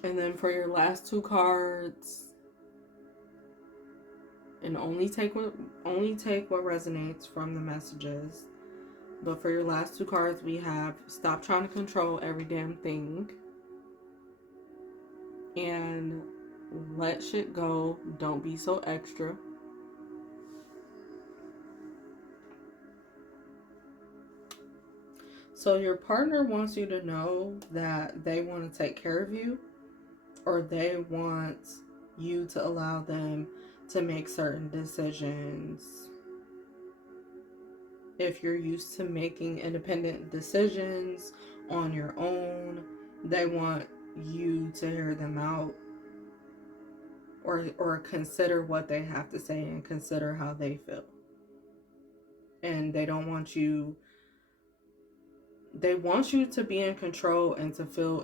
And then for your last two cards, and only take what resonates from the messages. But for your last two cards, we have "Stop trying to control every damn thing," and "Let shit go. Don't be so extra." So your partner wants you to know that they want to take care of you, or they want you to allow them to make certain decisions. If you're used to making independent decisions on your own, they want you to hear them out, or consider what they have to say and consider how they feel. And they don't want you, they want you to be in control and to feel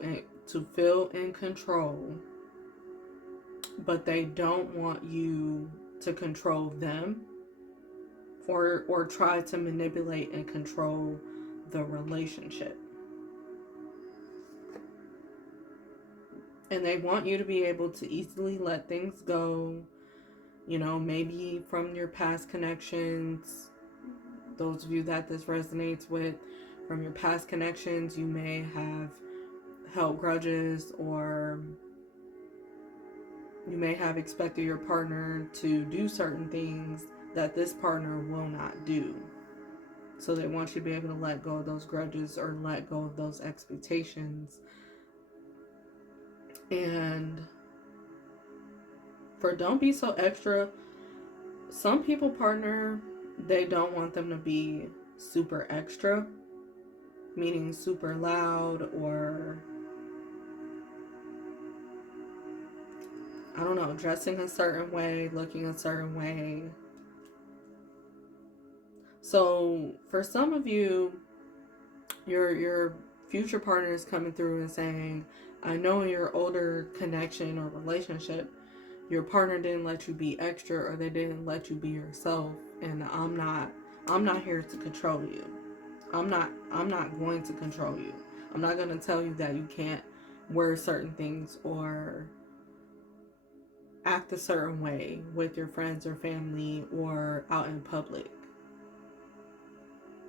in control, but they don't want you to control them, or try to manipulate and control the relationship. And they want you to be able to easily let things go, maybe from your past connections. Those of you that this resonates with, from your past connections, you may have held grudges, or you may have expected your partner to do certain things that this partner will not do. So they want you to be able to let go of those grudges, or let go of those expectations. And for "Don't be so extra," some people partner, they don't want them to be super extra, meaning super loud, or I don't know, dressing a certain way, looking a certain way. So for some of you, your future partner is coming through and saying, "I know in your older connection or relationship, your partner didn't let you be extra, or they didn't let you be yourself, and I'm not here to control you. I'm not going to control you. I'm not going to tell you that you can't wear certain things or act a certain way with your friends or family or out in public.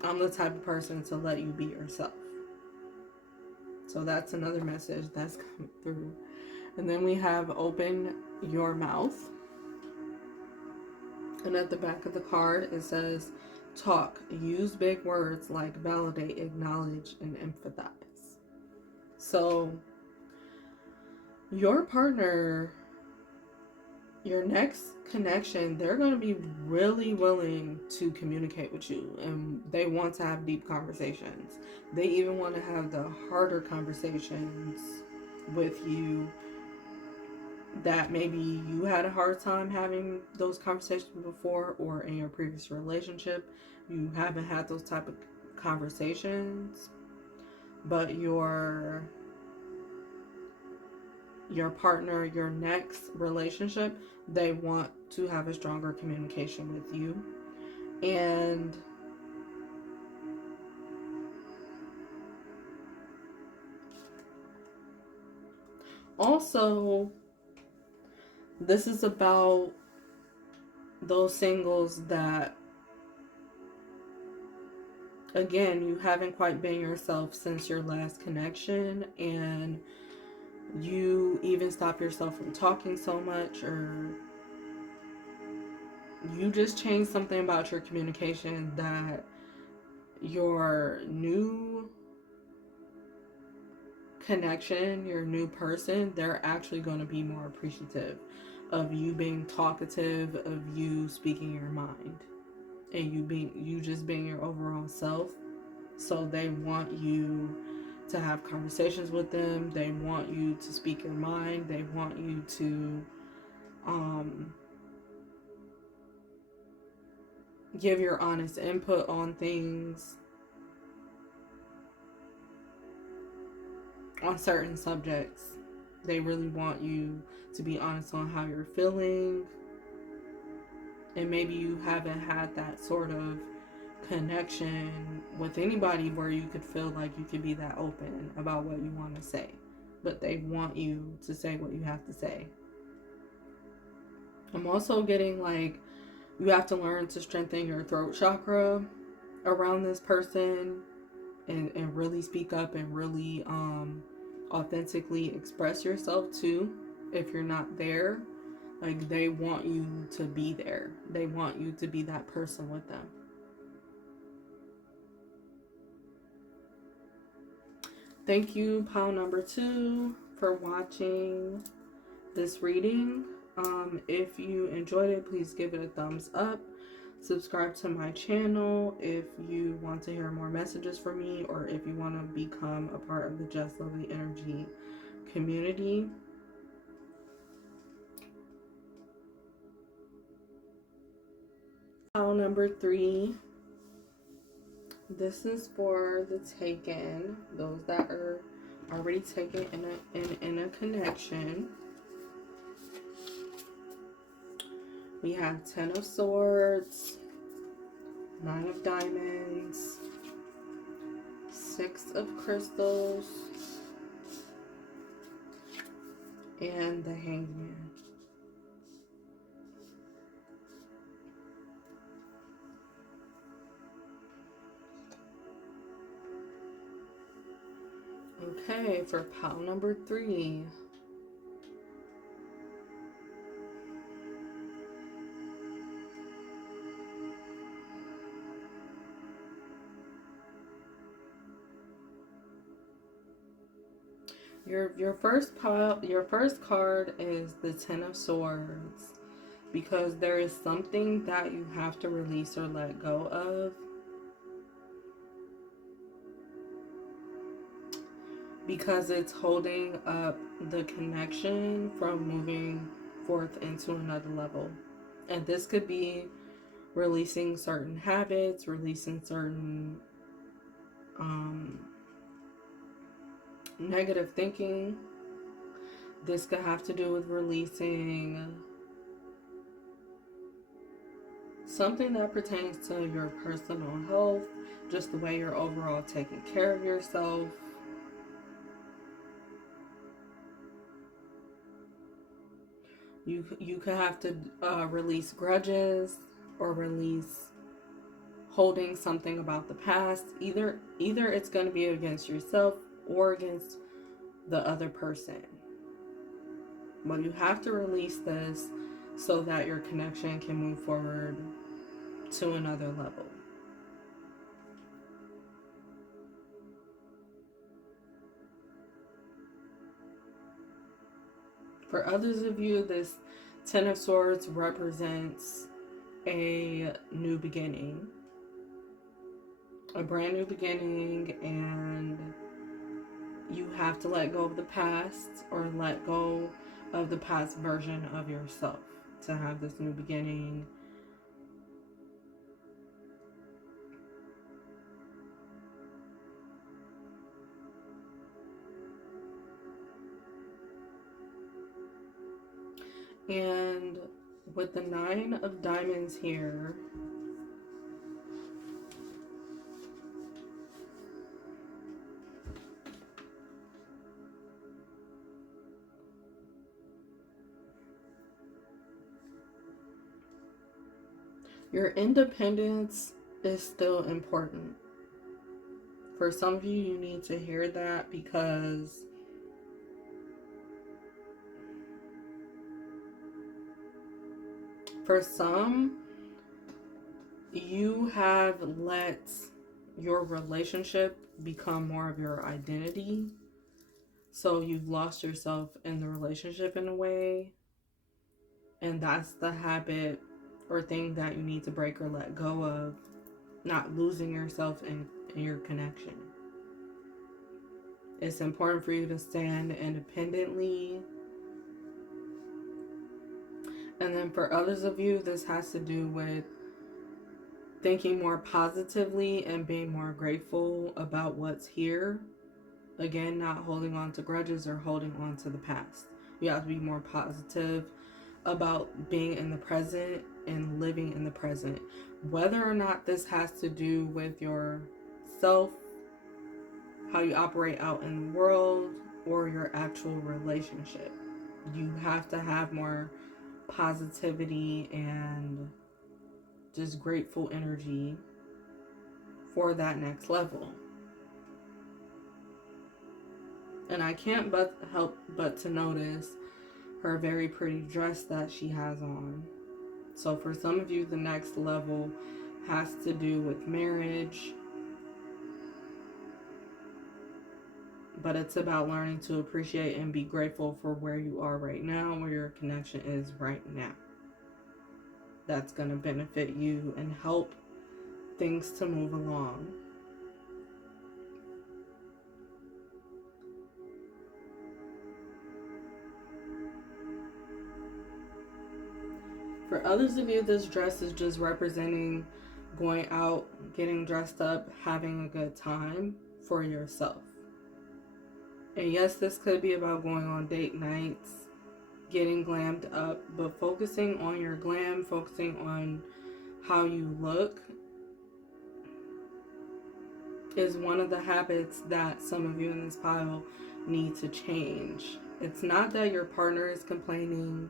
I'm the type of person to let you be yourself." So that's another message that's coming through. And then we have "Open your mouth." And at the back of the card, it says, "Talk. Use big words like validate, acknowledge, and empathize." So your partner, your next connection, they're going to be really willing to communicate with you, and they want to have deep conversations. They even want to have the harder conversations with you that maybe you had a hard time having those conversations before, or in your previous relationship you haven't had those type of conversations. But your partner, your next relationship, they want to have a stronger communication with you. And also, this is about those singles that again, you haven't quite been yourself since your last connection, and you even stop yourself from talking so much, or you just changed something about your communication that your new connection, your new person, they're actually going to be more appreciative of you being talkative, of you speaking your mind, and you just being your overall self. So they want you to have conversations with them. They want you to speak your mind. They want you to um, give your honest input on things, on certain subjects. They really want you to be honest on how you're feeling. And maybe you haven't had that sort of connection with anybody where you could feel like you could be that open about what you want to say. But they want you to say what you have to say. I'm also getting like you have to learn to strengthen your throat chakra around this person, and really speak up and really authentically express yourself too if you're not there. Like they want you to be there. They want you to be that person with them. Thank you, pile number 2, for watching this reading. If you enjoyed it, please give it a thumbs up. Subscribe to my channel if you want to hear more messages from me, or if you want to become a part of the Just Lovely Energy community. Pile number 3. This is for the taken, those that are already taken in a connection. We have 10 of Swords, 9 of Diamonds, 6 of Crystals, and the Hanged Man. Okay, for pile number 3. Your first card is the 10 of Swords, because there is something that you have to release or let go of, because it's holding up the connection from moving forth into another level. And this could be releasing certain habits, releasing certain negative thinking. This could have to do with releasing something that pertains to your personal health, just the way you're overall taking care of yourself. You could have to release grudges, or release holding something about the past. Either it's going to be against yourself or against the other person. But you have to release this so that your connection can move forward to another level. For others of you, this 10 of Swords represents a new beginning. A brand new beginning, and you have to let go of the past, or let go of the past version of yourself to have this new beginning. And with the 9 of Diamonds here, your independence is still important. For some of you, you need to hear that because for some, you have let your relationship become more of your identity. So you've lost yourself in the relationship in a way. And that's the habit or thing that you need to break or let go of. Not losing yourself in your connection. It's important for you to stand independently. And then for others of you, this has to do with thinking more positively and being more grateful about what's here. Again, not holding on to grudges or holding on to the past. You have to be more positive about being in the present and living in the present. Whether or not this has to do with yourself, how you operate out in the world, or your actual relationship, you have to have more positivity and just grateful energy for that next level. And I can't but help but to notice her very pretty dress that she has on. So for some of you, the next level has to do with marriage. But it's about learning to appreciate and be grateful for where you are right now, where your connection is right now. That's going to benefit you and help things to move along. For others of you, this dress is just representing going out, getting dressed up, having a good time for yourself. And yes, this could be about going on date nights, getting glammed up, but focusing on your glam, focusing on how you look is one of the habits that some of you in this pile need to change. It's not that your partner is complaining.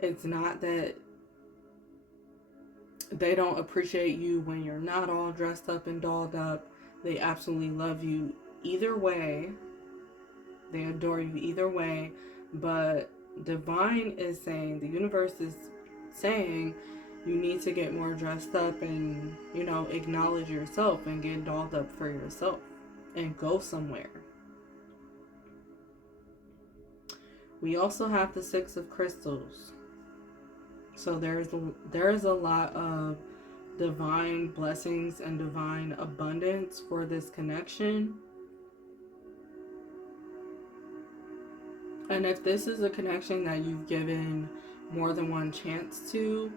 It's not that they don't appreciate you when you're not all dressed up and dolled up. They absolutely love you either way. They adore you either way. But divine is saying, the universe is saying, you need to get more dressed up and, acknowledge yourself and get dolled up for yourself and go somewhere. We also have the Six of Crystals. So there's a lot of divine blessings and divine abundance for this connection. And if this is a connection that you've given more than one chance to,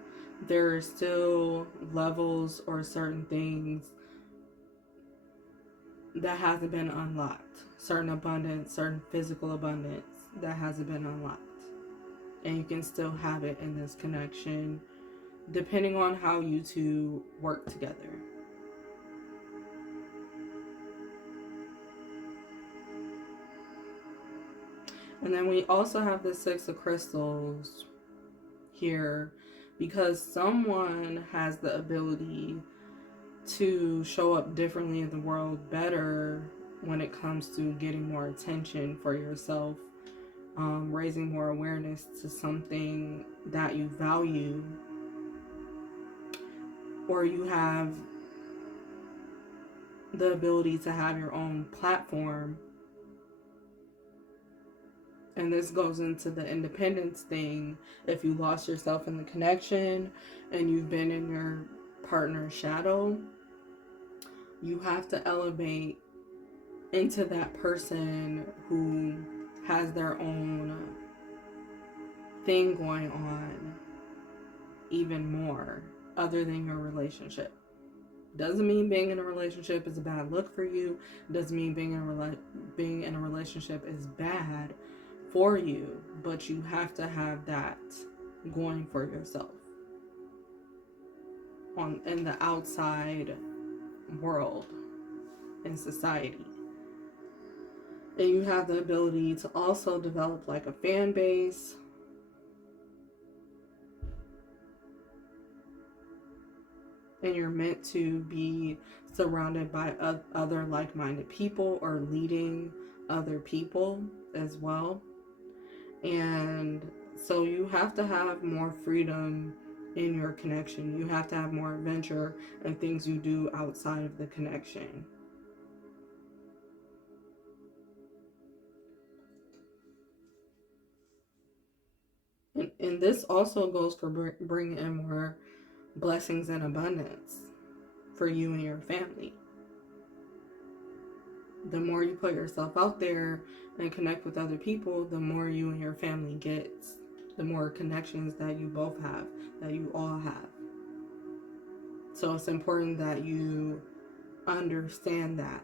there are still levels or certain things that hasn't been unlocked. Certain abundance, certain physical abundance that hasn't been unlocked. And you can still have it in this connection, depending on how you two work together. And then we also have the Six of Crystals here, because someone has the ability to show up differently in the world better when it comes to getting more attention for yourself, raising more awareness to something that you value, or you have the ability to have your own platform. And this goes into the independence thing. If you lost yourself in the connection and you've been in your partner's shadow, you have to elevate into that person who has their own thing going on even more other than your relationship. Doesn't mean being in a relationship is a bad look for you. Doesn't mean being in a relationship is bad for you, but you have to have that going for yourself in the outside world in society. And you have the ability to also develop like a fan base. and you're meant to be surrounded by other like-minded people or leading other people as well. And so you have to have more freedom in your connection. You have to have more adventure and things you do outside of the connection. And this also goes for bringing in more blessings and abundance for you and your family. The more you put yourself out there and connect with other people, the more you and your family gets, the more connections that you both have, that you all have. So it's important that you understand that.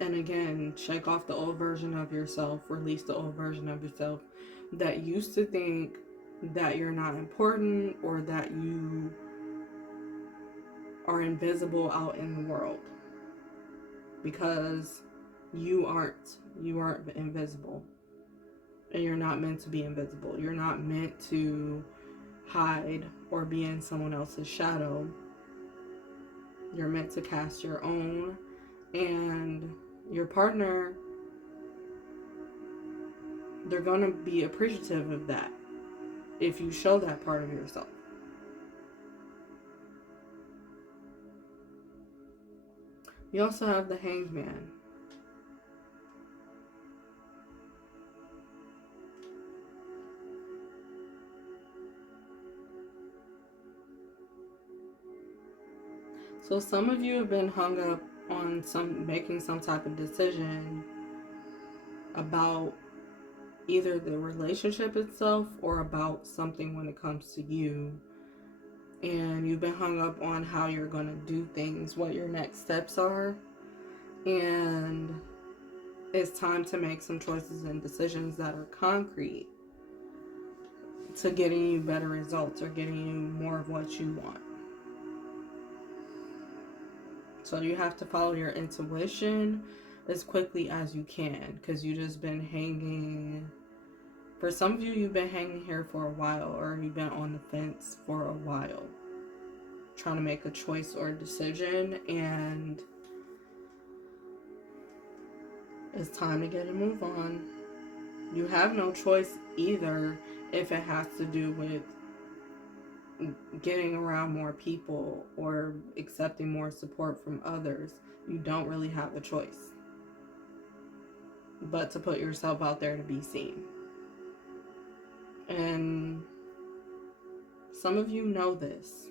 And again, check off the old version of yourself, release the old version of yourself that used to think that you're not important or that you are invisible out in the world. Because you aren't. You aren't invisible. And you're not meant to be invisible. You're not meant to hide or be in someone else's shadow. You're meant to cast your own, and your partner, they're going to be appreciative of that if you show that part of yourself. You also have the Hanged Man. So some of you have been hung up on making some type of decision about either the relationship itself or about something when it comes to you. And you've been hung up on how you're going to do things, what your next steps are. And it's time to make some choices and decisions that are concrete to getting you better results or getting you more of what you want. So you have to follow your intuition as quickly as you can, because you've just been hanging. For some of you, you've been hanging here for a while, or you've been on the fence for a while, trying to make a choice or a decision, and it's time to get a move on. You have no choice either if it has to do with getting around more people or accepting more support from others. You don't really have a choice but to put yourself out there to be seen. And some of you know this,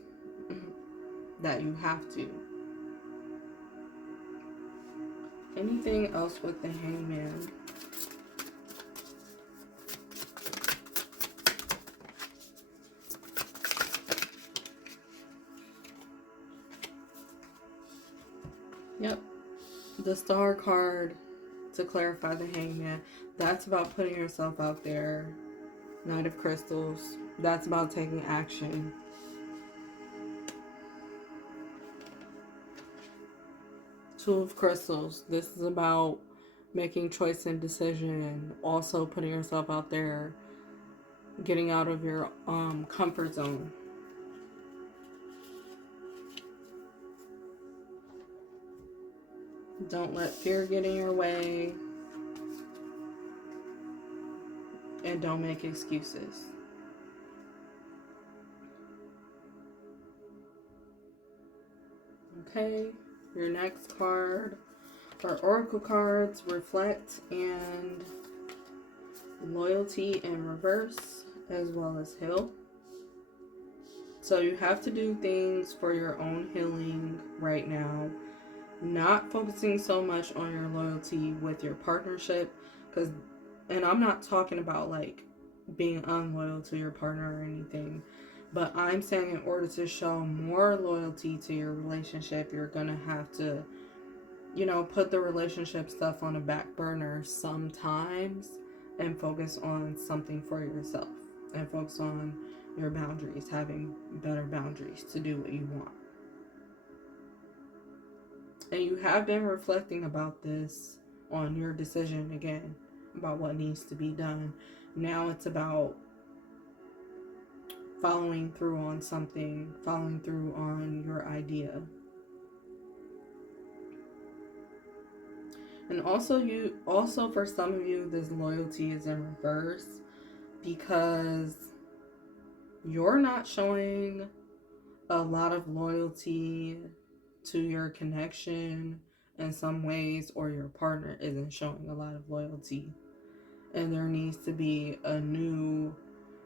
that you have to. Anything else with the Hangman? Yep. The Star card, to clarify the Hangman, that's about putting yourself out there. Knight of Crystals, that's about taking action. Two of Crystals, this is about making choice and decision, also putting yourself out there, getting out of your comfort zone. Don't let fear get in your way. And don't make excuses. Okay, your next card are Oracle cards, Reflect and Loyalty in reverse, as well as Heal. So you have to do things for your own healing right now. Not focusing so much on your loyalty with your partnership, and I'm not talking about like being unloyal to your partner or anything, but I'm saying in order to show more loyalty to your relationship, you're gonna have to, put the relationship stuff on a back burner sometimes and focus on something for yourself and focus on your boundaries, having better boundaries to do what you want. And you have been reflecting about this on your decision again about what needs to be done. Now it's about following through on something, following through on your idea. And also for some of you, this loyalty is in reverse because you're not showing a lot of loyalty to your connection in some ways, or your partner isn't showing a lot of loyalty. And there needs to be a new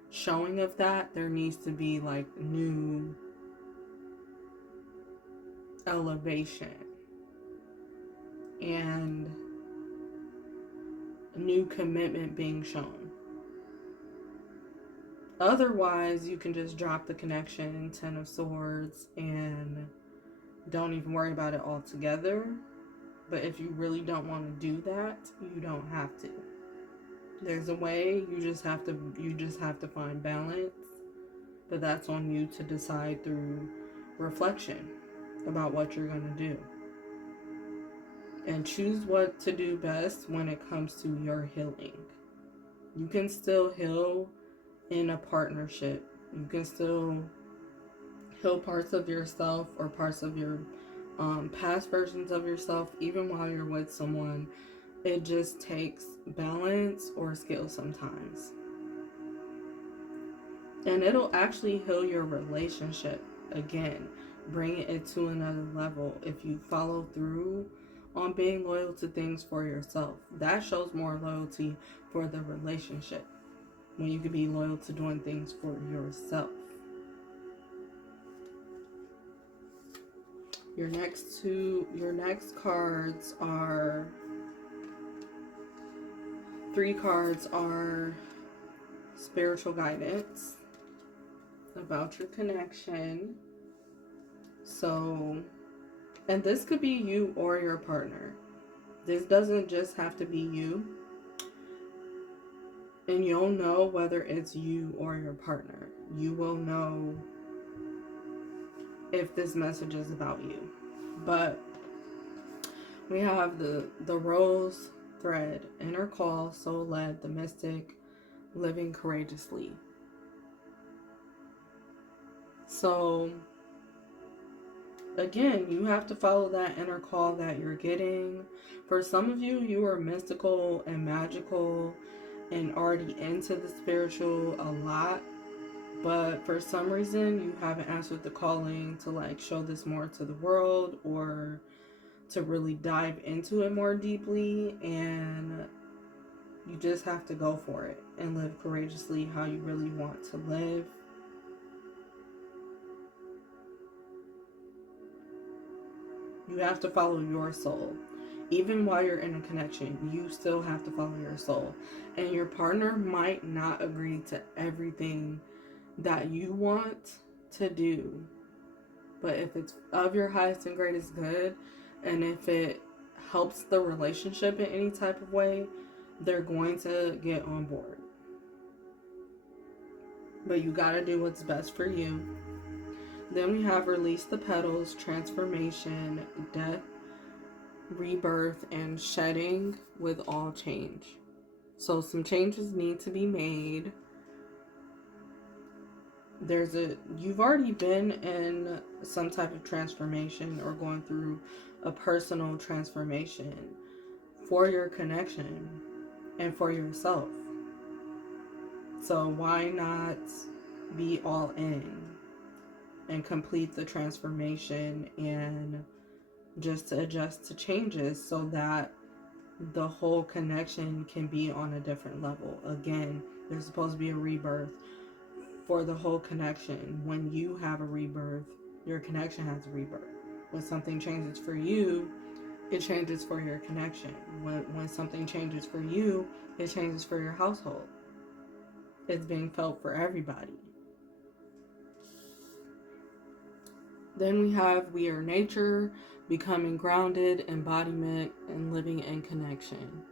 showing of that. There needs to be like new elevation and new commitment being shown. Otherwise, you can just drop the connection, Ten of Swords, and don't even worry about it altogether. But if you really don't want to do that, you don't have to. There's a way. You just have to find balance. But that's on you to decide through reflection about what you're going to do. And choose what to do best when it comes to your healing. You can still heal in a partnership. You can still heal parts of yourself or parts of your past versions of yourself even while you're with someone. It just takes balance or skill sometimes. And it'll actually heal your relationship again, bring it to another level if you follow through on being loyal to things for yourself. That shows more loyalty for the relationship when you can be loyal to doing things for yourself. Your next cards are, 3 cards are spiritual guidance about your connection. So, and this could be you or your partner. This doesn't just have to be you. And you'll know whether it's you or your partner. You will know if this message is about you. But we have the rose thread, inner call, soul led, the mystic, living courageously. So again, you have to follow that inner call that you're getting. For some of you, you are mystical and magical and already into the spiritual a lot. But for some reason, you haven't answered the calling to like show this more to the world or to really dive into it more deeply. And you just have to go for it and live courageously how you really want to live. You have to follow your soul. Even while you're in a connection, you still have to follow your soul. And your partner might not agree to everything that you want to do. But if it's of your highest and greatest good, and if it helps the relationship in any type of way, they're going to get on board. But you gotta do what's best for you. Then we have release the petals, transformation, death, rebirth, and shedding with all change. So some changes need to be made. You've already been in some type of transformation or going through a personal transformation for your connection and for yourself. So why not be all in and complete the transformation and just to adjust to changes so that the whole connection can be on a different level. Again, there's supposed to be a rebirth for the whole connection. When you have a rebirth, your connection has a rebirth. When something changes for you, it changes for your connection. When something changes for you, it changes for your household. It's being felt for everybody. Then we have We Are Nature, becoming grounded, embodiment, and living in connection.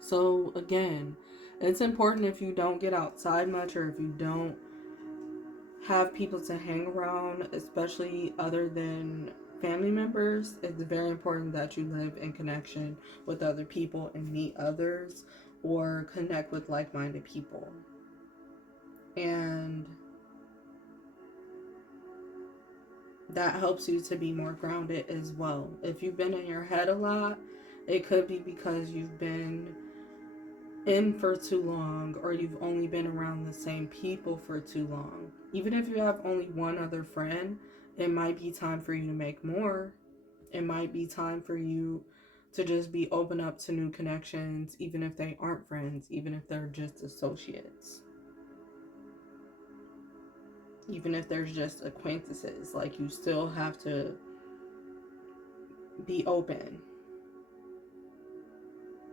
So again, it's important if you don't get outside much or if you don't have people to hang around, especially other than family members, it's very important that you live in connection with other people and meet others or connect with like-minded people. And that helps you to be more grounded as well. If you've been in your head a lot, it could be because you've been in for too long, or you've only been around the same people for too long. Even if you have only one other friend, it might be time for you to make more. It might be time for you to just be open up to new connections, even if they aren't friends, even if they're just associates, even if there's just acquaintances. Like, you still have to be open,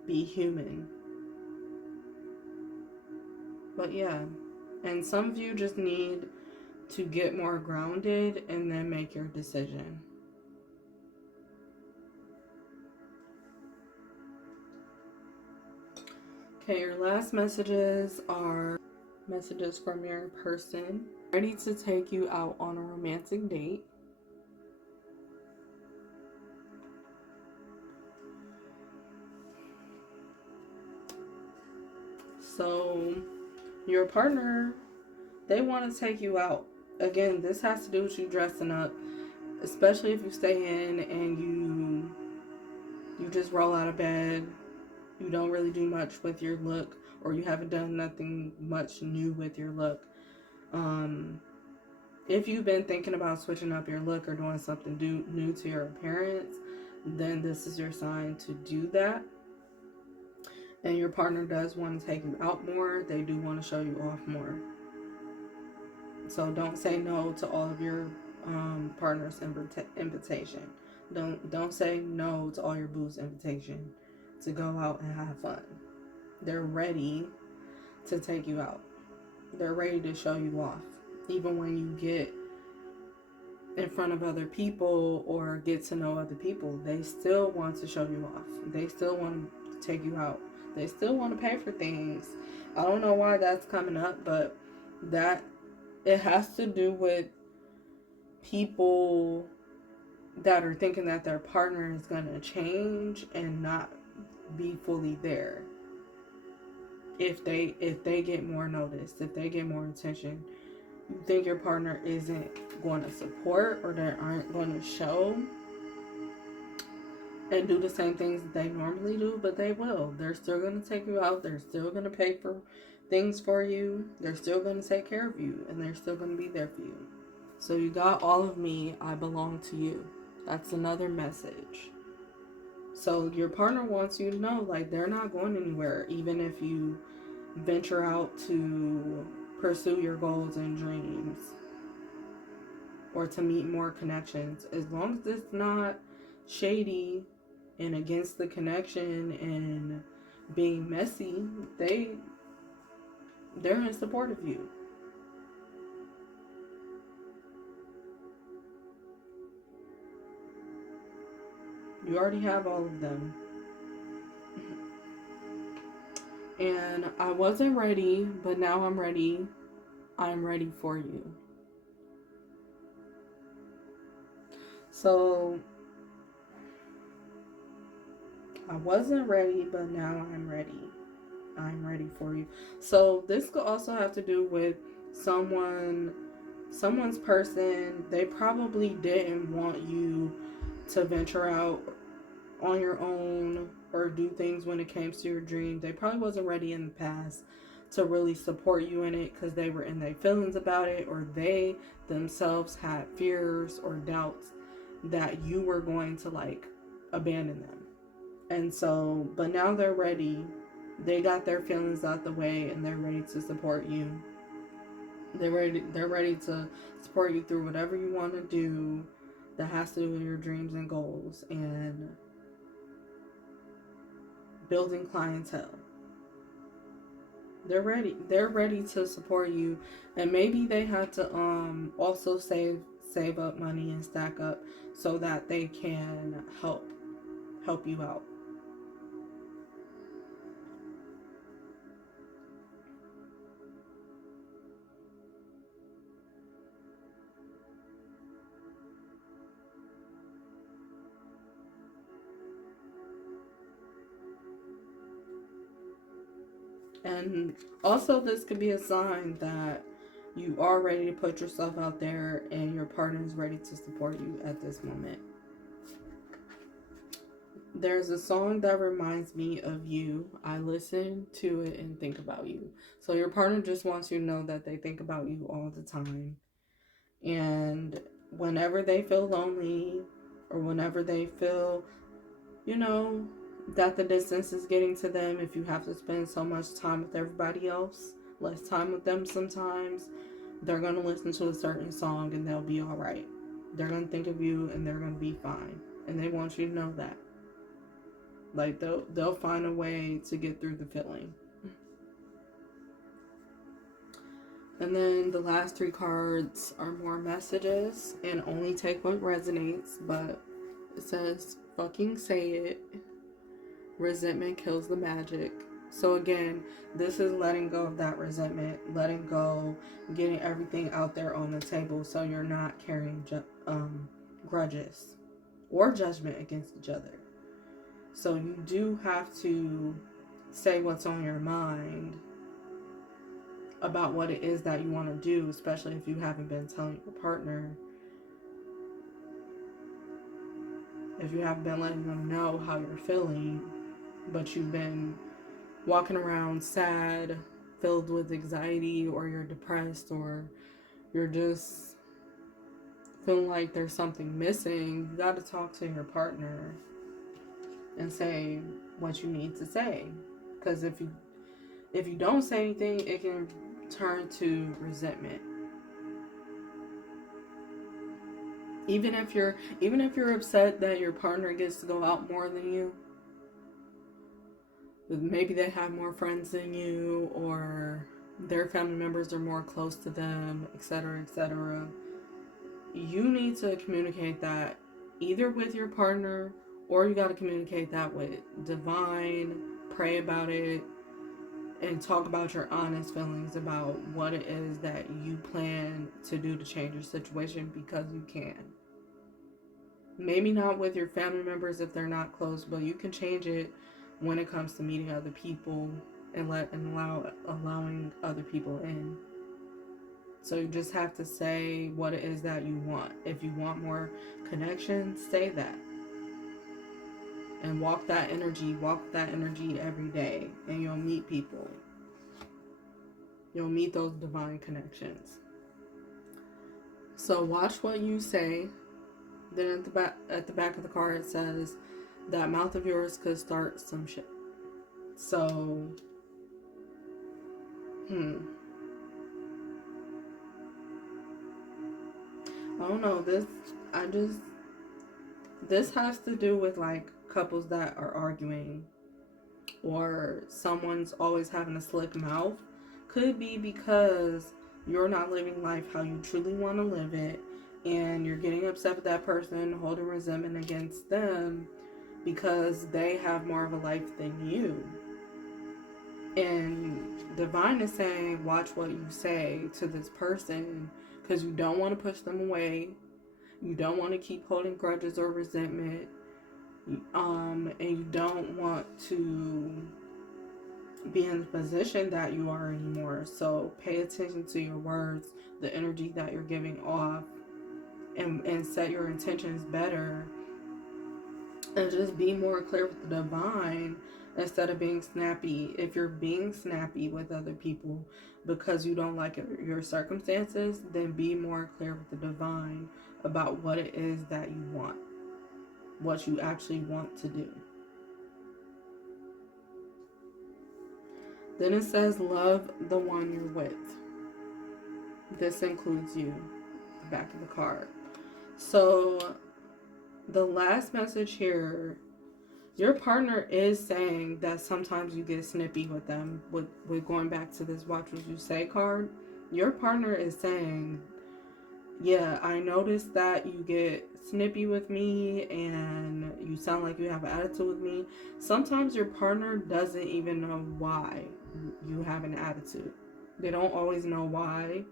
be human. But yeah, and some of you just need to get more grounded and then make your decision. Okay, your last messages are messages from your person ready to take you out on a romantic date. So your partner, they want to take you out. Again, this has to do with you dressing up, especially if you stay in and you just roll out of bed. You don't really do much with your look, or you haven't done nothing much new with your look. If you've been thinking about switching up your look or doing something new to your appearance, then this is your sign to do that. And your partner does want to take you out more. They do want to show you off more. So don't say no to all of your partner's invitation. Don't say no to all your boo's invitation to go out and have fun. They're ready to take you out. They're ready to show you off. Even when you get in front of other people or get to know other people, they still want to show you off. They still want to take you out. They still want to pay for things. I don't know why that's coming up, but that it has to do with people that are thinking that their partner is going to change and not be fully there. If they get more notice, if they get more attention, you think your partner isn't going to support, or they aren't going to show and do the same things that they normally do, but they will. They're still going to take you out. They're still going to pay for things for you. They're still going to take care of you, and they're still going to be there for you. So you got all of me. I belong to you. That's another message. So your partner wants you to know, like, they're not going anywhere, even if you venture out to pursue your goals and dreams or to meet more connections. As long as it's not shady and against the connection and being messy, they're in support of you. You already have all of them. And I wasn't ready, but now I'm ready. I'm ready for you. So I wasn't ready, but now I'm ready. I'm ready for you. So this could also have to do with someone's person. They probably didn't want you to venture out on your own or do things when it came to your dream. They probably wasn't ready in the past to really support you in it because they were in their feelings about it, or they themselves had fears or doubts that you were going to like abandon them. And so, but now they're ready. They got their feelings out the way and they're ready to support you. They're ready to support you through whatever you want to do that has to do with your dreams and goals and building clientele. They're ready. They're ready to support you, and maybe they had to also save up money and stack up so that they can help you out. And also, this could be a sign that you are ready to put yourself out there and your partner is ready to support you at this moment. There's a song that reminds me of you. I listen to it and think about you. So your partner just wants you to know that they think about you all the time. And whenever they feel lonely or whenever they feel, you know, that the distance is getting to them, if you have to spend so much time with everybody else, less time with them sometimes, they're going to listen to a certain song and they'll be all right. They're going to think of you and they're going to be fine. And they want you to know that. Like, they'll find a way to get through the feeling. And then the last 3 cards are more messages, and only take what resonates, but it says, fucking say it. Resentment kills the magic. So again, this is letting go of that resentment, letting go, getting everything out there on the table so you're not carrying grudges or judgment against each other. So you do have to say what's on your mind about what it is that you want to do, especially if you haven't been telling your partner. If you haven't been letting them know how you're feeling, but you've been walking around sad, filled with anxiety, or you're depressed, or you're just feeling like there's something missing, you got to talk to your partner and say what you need to say. Because if you don't say anything, it can turn to resentment. Even if you're upset that your partner gets to go out more than you, maybe they have more friends than you, or their family members are more close to them, etc., etc. You need to communicate that either with your partner, or you got to communicate that with divine, pray about it, and talk about your honest feelings about what it is that you plan to do to change your situation, because you can. Maybe not with your family members if they're not close, but you can change it when it comes to meeting other people and allowing other people in. So you just have to say what it is that you want. If you want more connection, say that. And walk that energy every day, and you'll meet people. You'll meet those divine connections. So watch what you say. Then at the back of the card it says, that mouth of yours could start some shit. So, I don't know. This has to do with like couples that are arguing, or someone's always having a slick mouth. Could be because you're not living life how you truly want to live it, and you're getting upset with that person, holding resentment against them because they have more of a life than you. And divine is saying, watch what you say to this person, because you don't want to push them away. You don't want to keep holding grudges or resentment. And you don't want to be in the position that you are anymore. So pay attention to your words, the energy that you're giving off, and set your intentions better. And just be more clear with the divine instead of being snappy. If you're being snappy with other people because you don't like your circumstances, then be more clear with the divine about what it is that you want, what you actually want to do. Then it says, love the one you're with. This includes you, the back of the card. So the last message here, your partner is saying that sometimes you get snippy with them. With going back to this watch what you say card, your partner is saying, yeah, I noticed that you get snippy with me and you sound like you have an attitude with me. Sometimes your partner doesn't even know why you have an attitude. They don't always know why.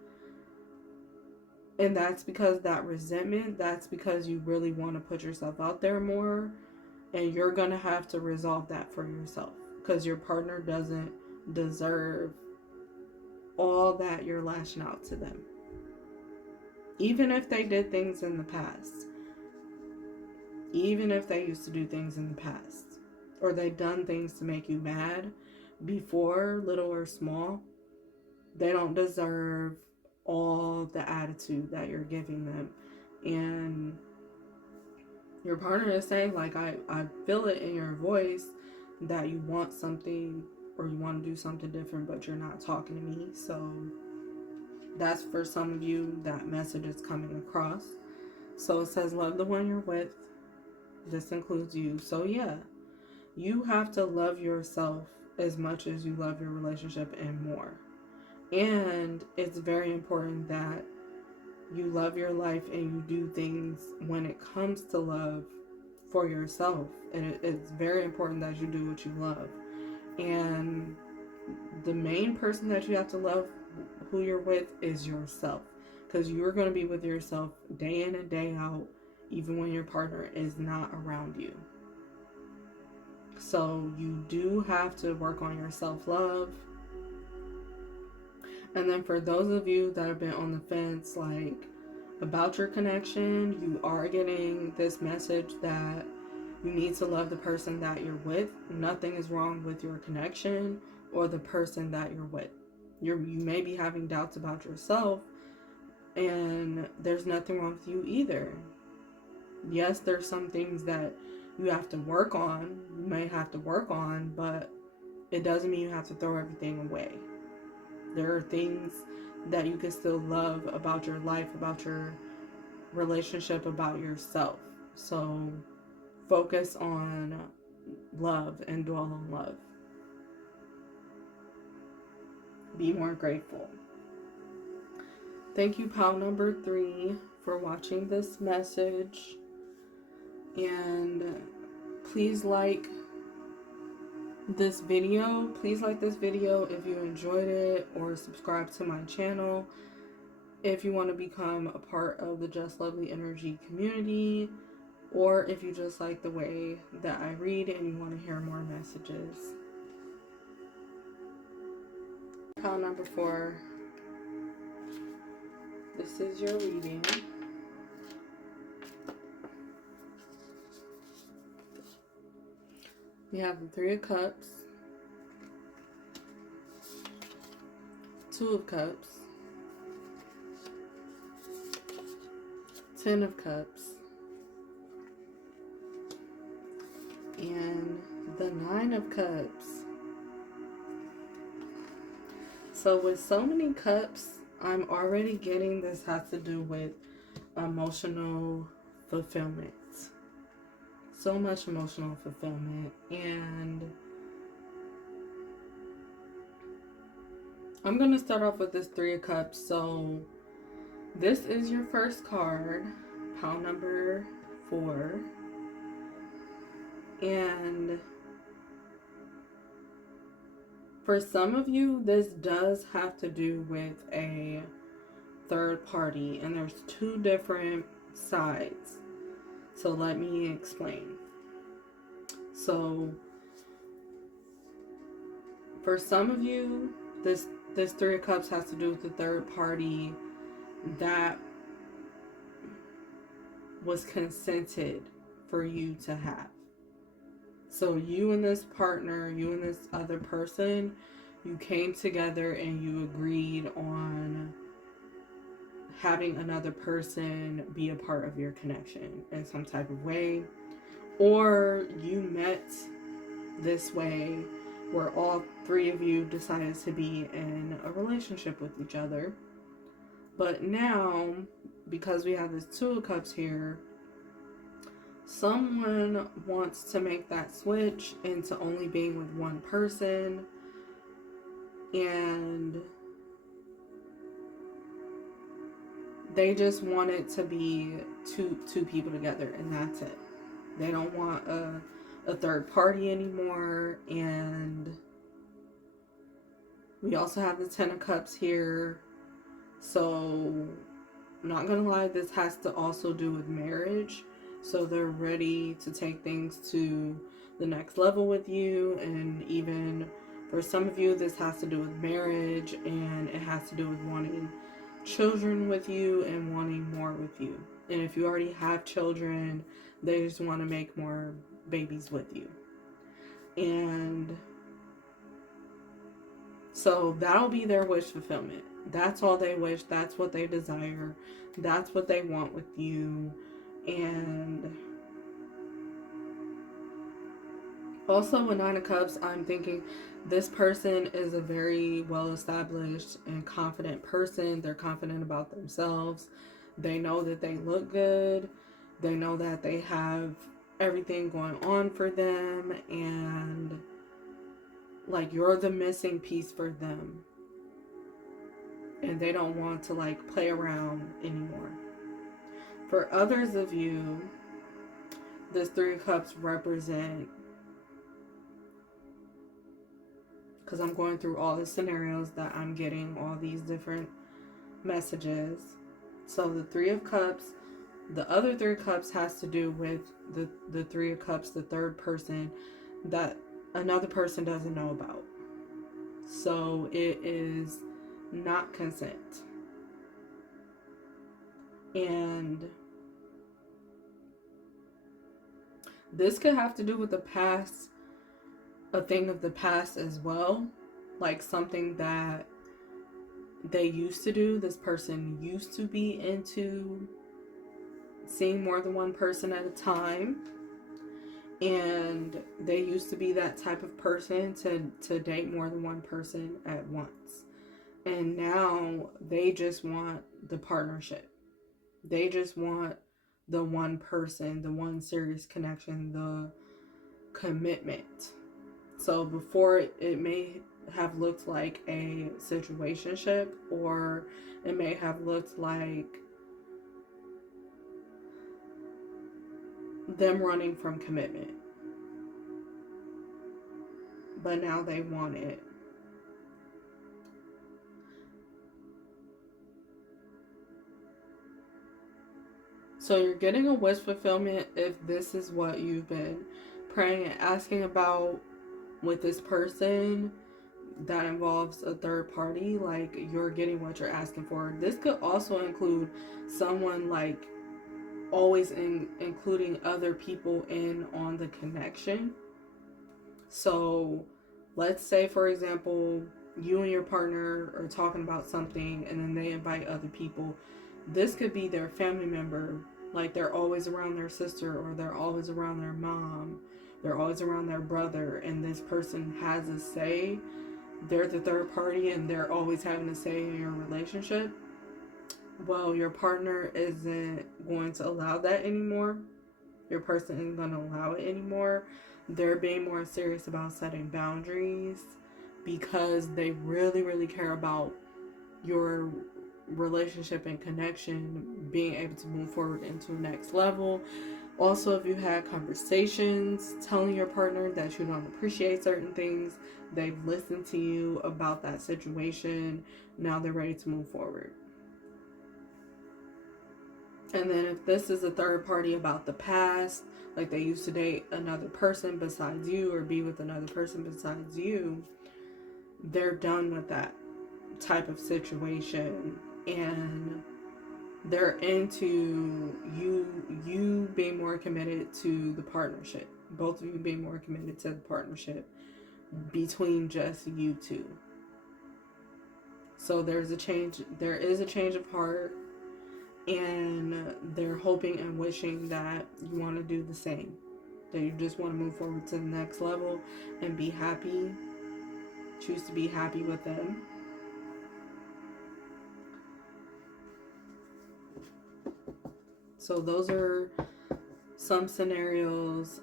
And that's because that resentment, that's because you really want to put yourself out there more. And you're going to have to resolve that for yourself, because your partner doesn't deserve all that you're lashing out to them. Even if they did things in the past. Even if they used to do things in the past. Or they done things to make you mad before, little or small. They don't deserve all the attitude that you're giving them. And your partner is saying, like, I feel it in your voice that you want something or you want to do something different, but you're not talking to me. So that's for some of you, that message is coming across. So it says, love the one you're with. This includes you. So yeah, you have to love yourself as much as you love your relationship and more. And it's very important that you love your life and you do things when it comes to love for yourself. And it's very important that you do what you love. And the main person that you have to love, who you're with, is yourself. Because you're going to be with yourself day in and day out, even when your partner is not around you. So you do have to work on your self-love. And then for those of you that have been on the fence, like, about your connection, you are getting this message that you need to love the person that you're with. Nothing is wrong with your connection or the person that you're with. You may be having doubts about yourself, and there's nothing wrong with you either. Yes, there's some things that you have to work on, you may have to work on, but it doesn't mean you have to throw everything away. There are things that you can still love about your life, about your relationship, about yourself. So focus on love and dwell on love. Be more grateful. Thank you, pile number 3, for watching this message. And please like this video. Please like this video if you enjoyed it, or subscribe to my channel if you want to become a part of the Just Lovely Energy community, or if you just like the way that I read and you want to hear more messages. Pile number 4. This is your reading. We have the 3 of Cups, 2 of Cups, 10 of Cups, and the 9 of Cups. So with so many cups, I'm already getting this has to do with emotional fulfillment. So much emotional fulfillment. And I'm going to start off with this 3 of Cups. So this is your first card, pile number 4. And for some of you, this does have to do with a third party. And there's 2 different sides. So let me explain. So for some of you, this 3 of Cups has to do with the third party that was consented for you to have. So you and this partner, you and this other person, you came together and you agreed on having another person be a part of your connection in some type of way. Or you met this way where all 3 of you decided to be in a relationship with each other. But now, because we have this 2 of Cups here, someone wants to make that switch into only being with one person, and they just want it to be two people together, and that's it. They don't want a third party anymore. And we also have the 10 of Cups here. So I'm not gonna lie, this has to also do with marriage. So they're ready to take things to the next level with you, and even For some of you, this has to do with marriage, and it has to do with wanting children with you and wanting more with you. And if you already have children, they just want to make more babies with you. And so that'll be their wish fulfillment. That's all they wish. That's what they desire. That's what they want with you. And also with Nine of Cups, I'm thinking this person is a very well-established and confident person. They're confident about themselves. They know that they look good. They know that they have everything going on for them. And like, you're the missing piece for them. And they don't want to like play around anymore. For others of you, this Three of Cups represent, because I'm going through all the scenarios that I'm getting, all these different messages. So the Three of Cups, the other Three of Cups has to do with the Three of Cups, the third person that another person doesn't know about. So it is not consent. And this could have to do with the past, a thing of the past as well. Like something that they used to do. This person used to be into seeing more than one person at a time. And they used to be that type of person to date more than one person at once. And now they just want the partnership. They just want the one person, the one serious connection, the commitment. So before, it may have looked like a situationship, or it may have looked like them running from commitment. But now they want it. So you're getting a wish fulfillment if this is what you've been praying and asking about with this person that involves a third party. Like, you're getting what you're asking for. This could also include someone like always including other people in on the connection. So let's say, for example, you and your partner are talking about something and then they invite other people. This could be their family member. Like, they're always around their sister, or they're always around their mom. They're always around their brother, and this person has a say. They're the third party and they're always having a say in your relationship. Well, your partner isn't going to allow that anymore. Your person isn't going to allow it anymore. They're being more serious about setting boundaries because they really, really care about your relationship and connection being able to move forward into the next level. Also, if you had conversations telling your partner that you don't appreciate certain things, they've listened to you about that situation. Now they're ready to move forward. And then if this is a third party about the past, like they used to date another person besides you or be with another person besides you, they're done with that type of situation. And they're into you being more committed to the partnership. Both of you being more committed to the partnership between just you two. So there is a change of heart, and they're hoping and wishing that you want to do the same. That you just want to move forward to the next level and be happy. Choose to be happy with them. So those are some scenarios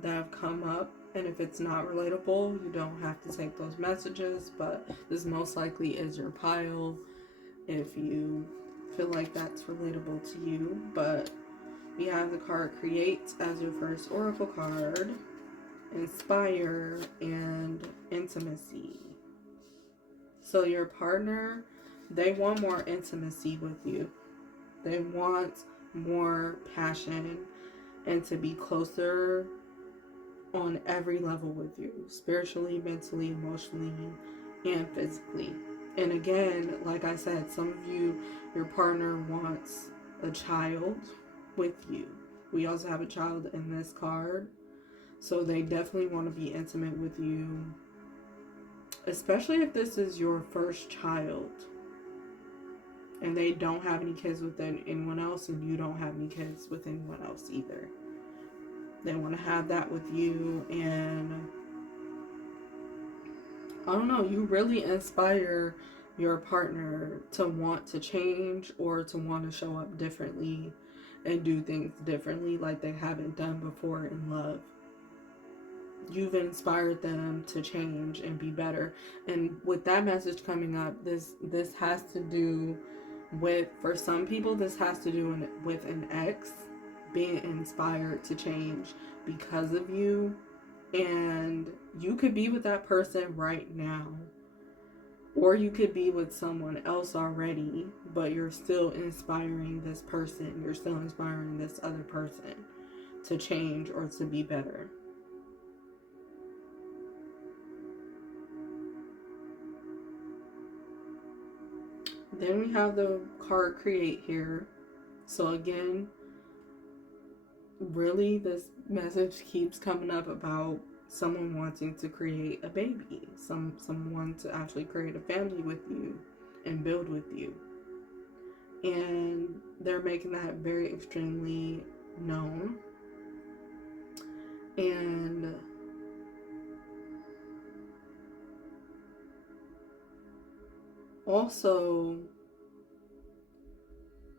that have come up. And if it's not relatable, you don't have to take those messages. But this most likely is your pile if you feel like that's relatable to you. But we have the card Create as your first oracle card, Inspire, and Intimacy. So your partner, they want more intimacy with you. They want more passion and to be closer on every level with you, spiritually, mentally, emotionally, and physically. And again, like I said, some of you, your partner wants a child with you. We also have a child in this card. So they definitely want to be intimate with you, especially if this is your first child and they don't have any kids with anyone else and you don't have any kids with anyone else either. They want to have that with you, and I don't know, you really inspire your partner to want to change or to want to show up differently and do things differently like they haven't done before in love. You've inspired them to change and be better. And with that message coming up, this has to do with, for some people, this has to do with an ex being inspired to change because of you. And you could be with that person right now, or you could be with someone else already, but you're still inspiring this person. You're still inspiring this other person to change or to be better. Then we have the card create here. So again, really this message keeps coming up about someone wanting to create a baby, someone to actually create a family with you and build with you. And they're making that very extremely known. And also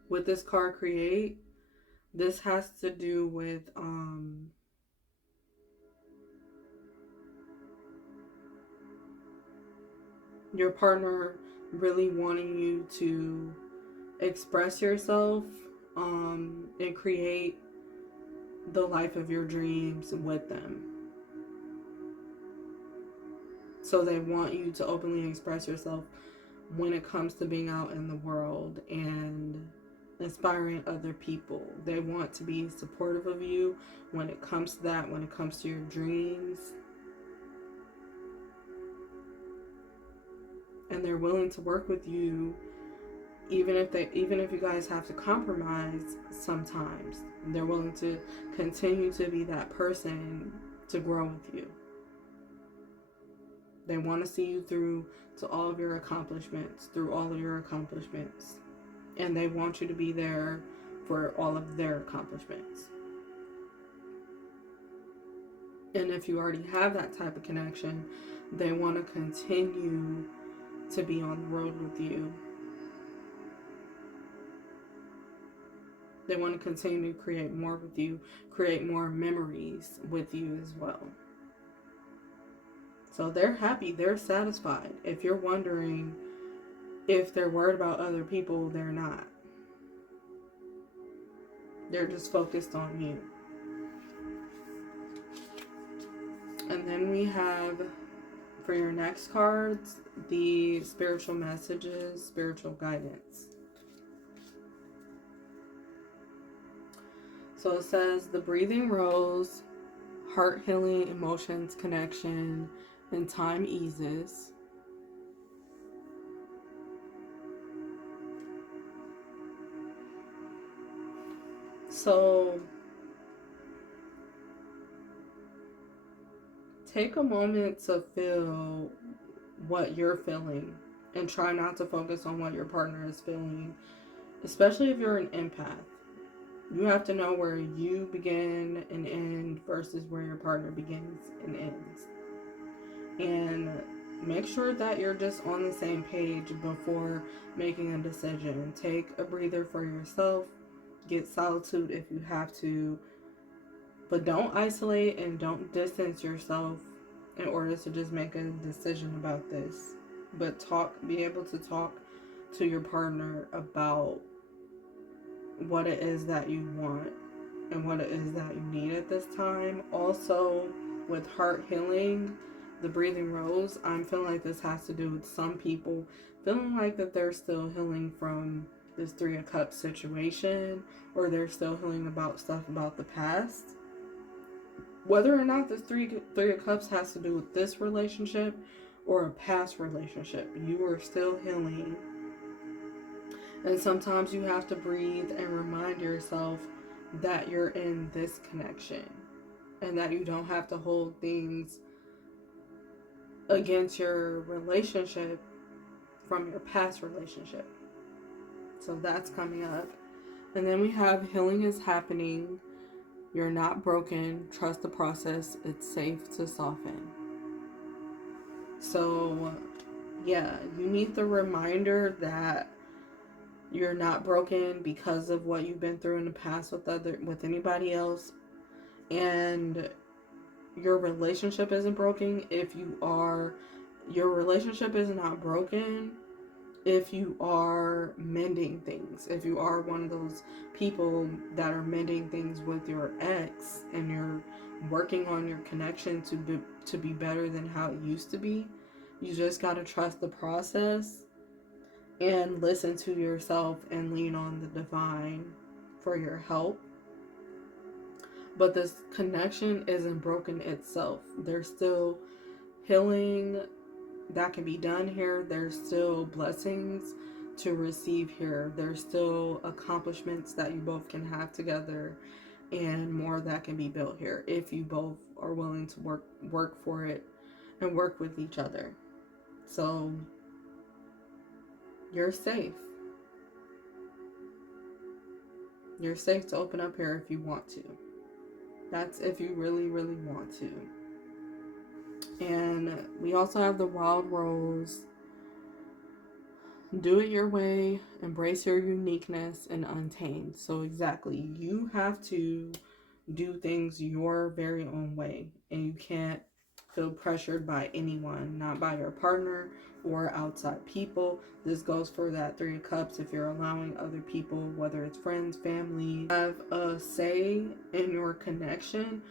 with this card create, this has to do with your partner really wanting you to express yourself and create the life of your dreams with them. So they want you to openly express yourself when it comes to being out in the world and inspiring other people. They want to be supportive of you when it comes to that, when it comes to your dreams. And they're willing to work with you even if you guys have to compromise sometimes. They're willing to continue to be that person to grow with you. They want to see you through to all of your accomplishments, and they want you to be there for all of their accomplishments. And if you already have that type of connection, they want to continue to be on the road with you. They want to continue to create more with you, create more memories with you as well. So they're happy, they're satisfied. If you're wondering if they're worried about other people, they're not. They're just focused on you. And then we have, for your next cards, the spiritual messages, spiritual guidance. So it says the breathing rose, heart healing, emotions, connection, and time eases. So take a moment to feel what you're feeling and try not to focus on what your partner is feeling, especially if you're an empath. You have to know where you begin and end versus where your partner begins and ends. And make sure that you're just on the same page before making a decision. Take a breather for yourself. Get solitude if you have to. But don't isolate and don't distance yourself in order to just make a decision about this. But be able to talk to your partner about what it is that you want and what it is that you need at this time. Also, with heart healing, the breathing rose, I'm feeling like this has to do with some people feeling like that they're still healing from this 3 of Cups situation, or they're still healing about stuff about the past. Whether or not this three of cups has to do with this relationship or a past relationship, you are still healing. And sometimes you have to breathe and remind yourself that you're in this connection and that you don't have to hold things against your relationship from your past relationship. So that's coming up. And then we have healing is happening. You're not broken. Trust the process. It's safe to soften. So, yeah, you need the reminder that you're not broken because of what you've been through in the past with anybody else, and your relationship isn't broken if you are. Your relationship is not broken if you are mending things. If you are one of those people that are mending things with your ex and you're working on your connection to be better than how it used to be, you just got to trust the process and listen to yourself and lean on the divine for your help. But this connection isn't broken itself. There's still healing that can be done here. There's still blessings to receive here. There's still accomplishments that you both can have together, and more that can be built here if you both are willing to work for it and work with each other. So you're safe. You're safe to open up here if you want to. That's if you really, really want to. And we also have the Wild Rose. Do it your way, embrace your uniqueness, and untamed. So exactly, you have to do things your very own way, and you can't feel pressured by anyone, not by your partner or outside people. This goes for that Three of Cups. If you're allowing other people, whether it's friends, family, have a say in your connection,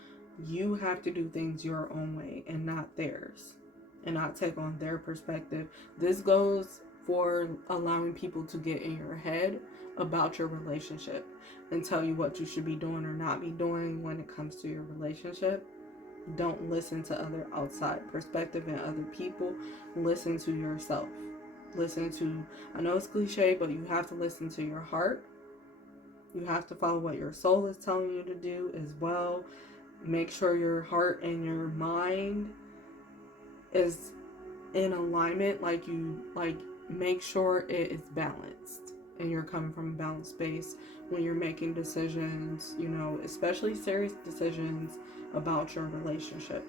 you have to do things your own way and not theirs, and not take on their perspective. This goes for allowing people to get in your head about your relationship and tell you what you should be doing or not be doing when it comes to your relationship. Don't listen to other outside perspective and other people. Listen to yourself. Listen to, I know it's cliche, but you have to listen to your heart. You have to follow what your soul is telling you to do as well. Make sure your heart and your mind is in alignment. Make sure it is balanced and you're coming from a balanced space when you're making decisions, especially serious decisions about your relationship.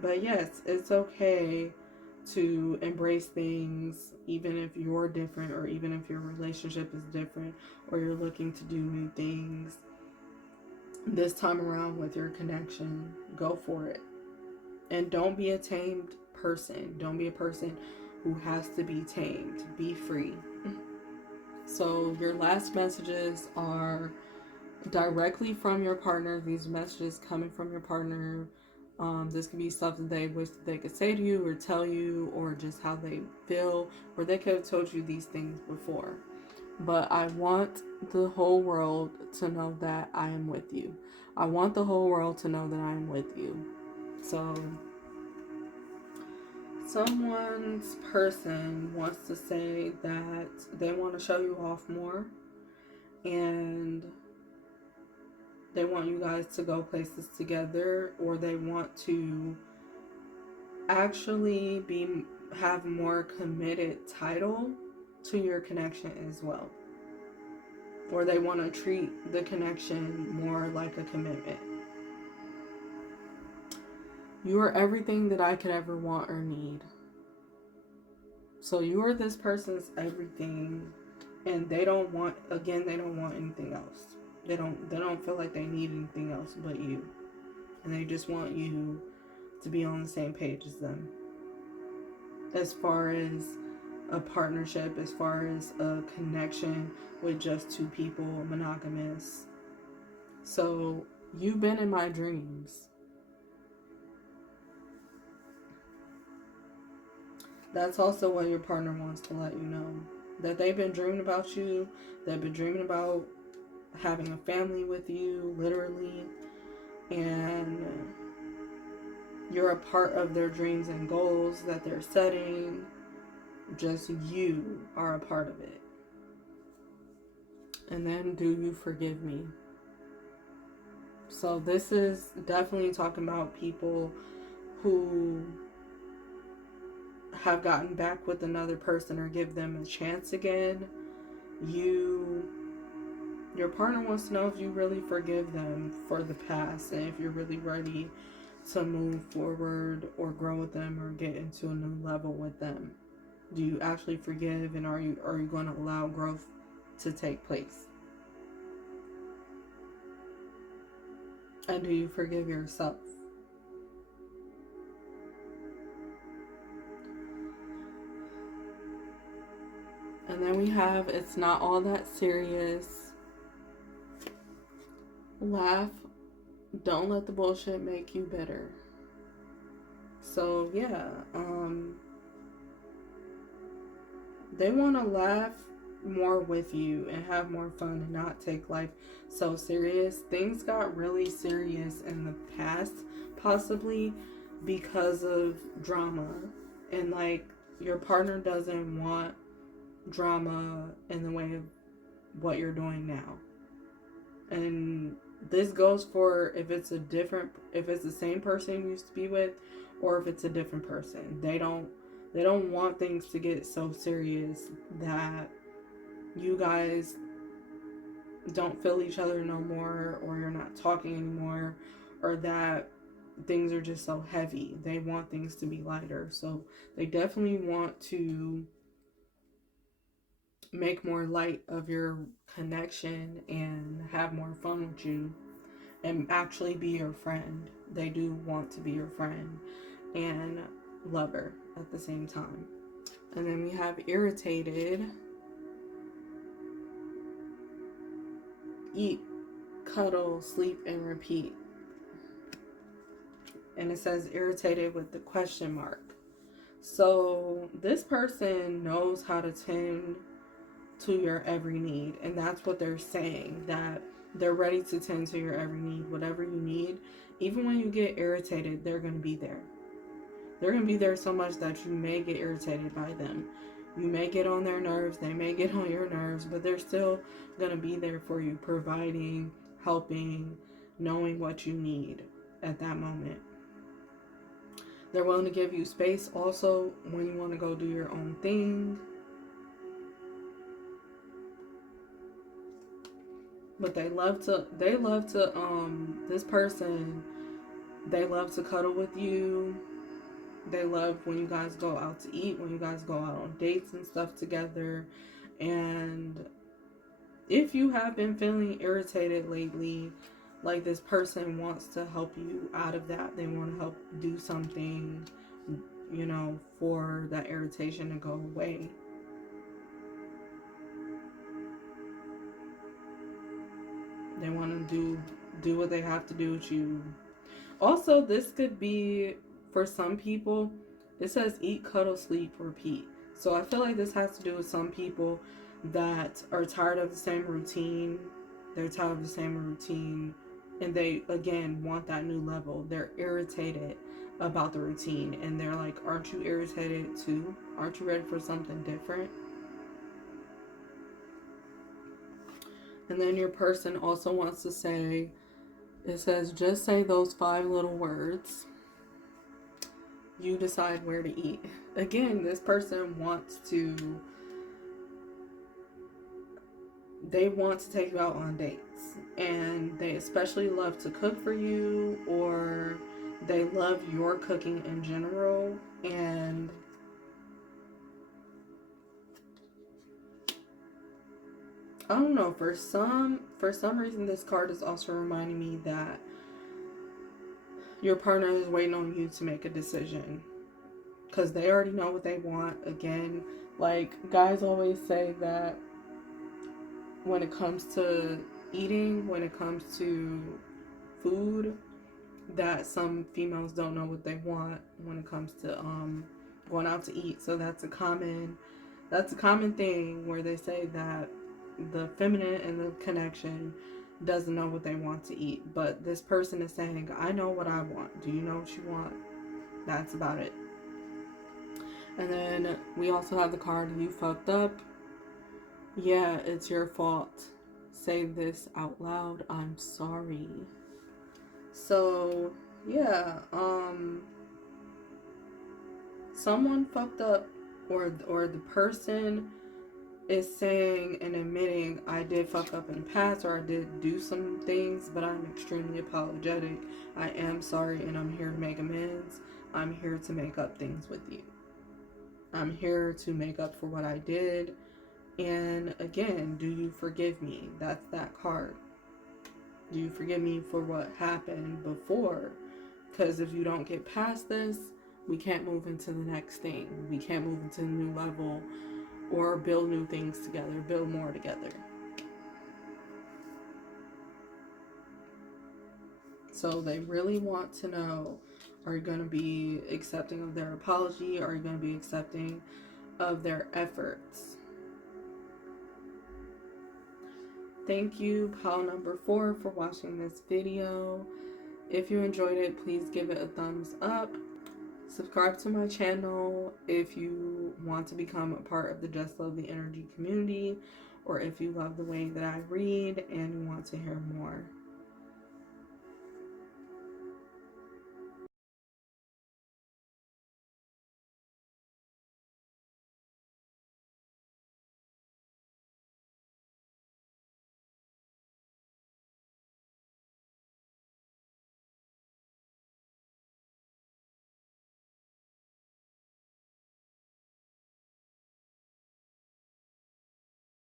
But yes, it's okay to embrace things even if you're different, or even if your relationship is different, or you're looking to do new things. This time around with your connection, go for it. And don't be a tamed person. Don't be a person who has to be tamed. Be free. So your last messages are directly from your partner. These messages coming from your partner. This could be stuff that they wish that they could say to you or tell you, or just how they feel, or they could have told you these things before. But I want the whole world to know that I am with you. I want the whole world to know that I am with you. So someone's person wants to say that they want to show you off more, and they want you guys to go places together, or they want to actually have more committed title to your connection as well. Or they want to treat the connection more like a commitment. You are everything that I could ever want or need. So you are this person's everything, and they don't want anything else. They don't feel like they need anything else but you. And they just want you to be on the same page as them. As far as a partnership, as far as a connection with just two people, monogamous. So you've been in my dreams. That's also what your partner wants to let you know. That they've been dreaming about you. They've been dreaming about having a family with you, literally. and you're a part of their dreams and goals that they're setting. Just you are a part of it. And then, do you forgive me? So this is definitely talking about people who have gotten back with another person or give them a chance again. Your partner wants to know if you really forgive them for the past and if you're really ready to move forward or grow with them or get into a new level with them. Do you actually forgive, and are you going to allow growth to take place? And do you forgive yourself? And then we have, it's not all that serious. Laugh. Don't let the bullshit make you bitter. So yeah, they want to laugh more with you and have more fun and not take life so serious. Things got really serious in the past, possibly because of drama, and like your partner doesn't want drama in the way of what you're doing now. And this goes for if it's the same person you used to be with, or if it's a different person. They don't want things to get so serious that you guys don't feel each other no more, or you're not talking anymore, or that things are just so heavy. They want things to be lighter. So they definitely want to make more light of your connection and have more fun with you and actually be your friend. They do want to be your friend and lover at the same time. And then we have irritated. Eat, cuddle, sleep, and repeat. And it says irritated with the question mark. So this person knows how to tend to your every need, and that's what they're saying, that they're ready to tend to your every need. Whatever you need, even when you get irritated, they're going to be there. They're going to be there so much that you may get irritated by them. You may get on their nerves, they may get on your nerves, but they're still going to be there for you, providing, helping, knowing what you need at that moment. They're willing to give you space also when you want to go do your own thing. But they love to this person, they love to cuddle with you. They love when you guys go out to eat, when you guys go out on dates and stuff together. And if you have been feeling irritated lately, like this person wants to help you out of that. They want to help do something, for that irritation to go away. They want to do what they have to do with you. Also, this could be, for some people, it says eat, cuddle, sleep, repeat. So I feel like this has to do with some people that are tired of the same routine. They're tired of the same routine, and they, again, want that new level. They're irritated about the routine, and they're like, aren't you irritated too? Aren't you ready for something different? And then your person also wants to say, it says, just say those 5 little words. You decide where to eat. Again, this person they want to take you out on dates. And they especially love to cook for you, or they love your cooking in general. And I don't know, for some reason this card is also reminding me that your partner is waiting on you to make a decision, because they already know what they want. Again, like guys always say that when it comes to eating, when it comes to food, that some females don't know what they want when it comes to going out to eat. So that's a common thing where they say that the feminine and the connection doesn't know what they want to eat. But this person is saying, I know what I want. Do you know what you want? That's about it. And then we also have the card, you fucked up. Yeah, it's your fault. Say this out loud. I'm sorry. So, yeah, someone fucked up, or the person is saying and admitting, I did fuck up in the past, or I did do some things, but I'm extremely apologetic. I am sorry, and I'm here to make amends. I'm here to make up things with you. I'm here to make up for what I did. And again, do you forgive me? That's that card. Do you forgive me for what happened before? Because if you don't get past this, we can't move into the next thing. We can't move into a new level or build new things together, build more together. So they really want to know, are you going to be accepting of their apology? Are you going to be accepting of their efforts? Thank you, pile number 4, for watching this video. If you enjoyed it, please give it a thumbs up. Subscribe to my channel if you want to become a part of the Just Love the Energy community, or if you love the way that I read and you want to hear more.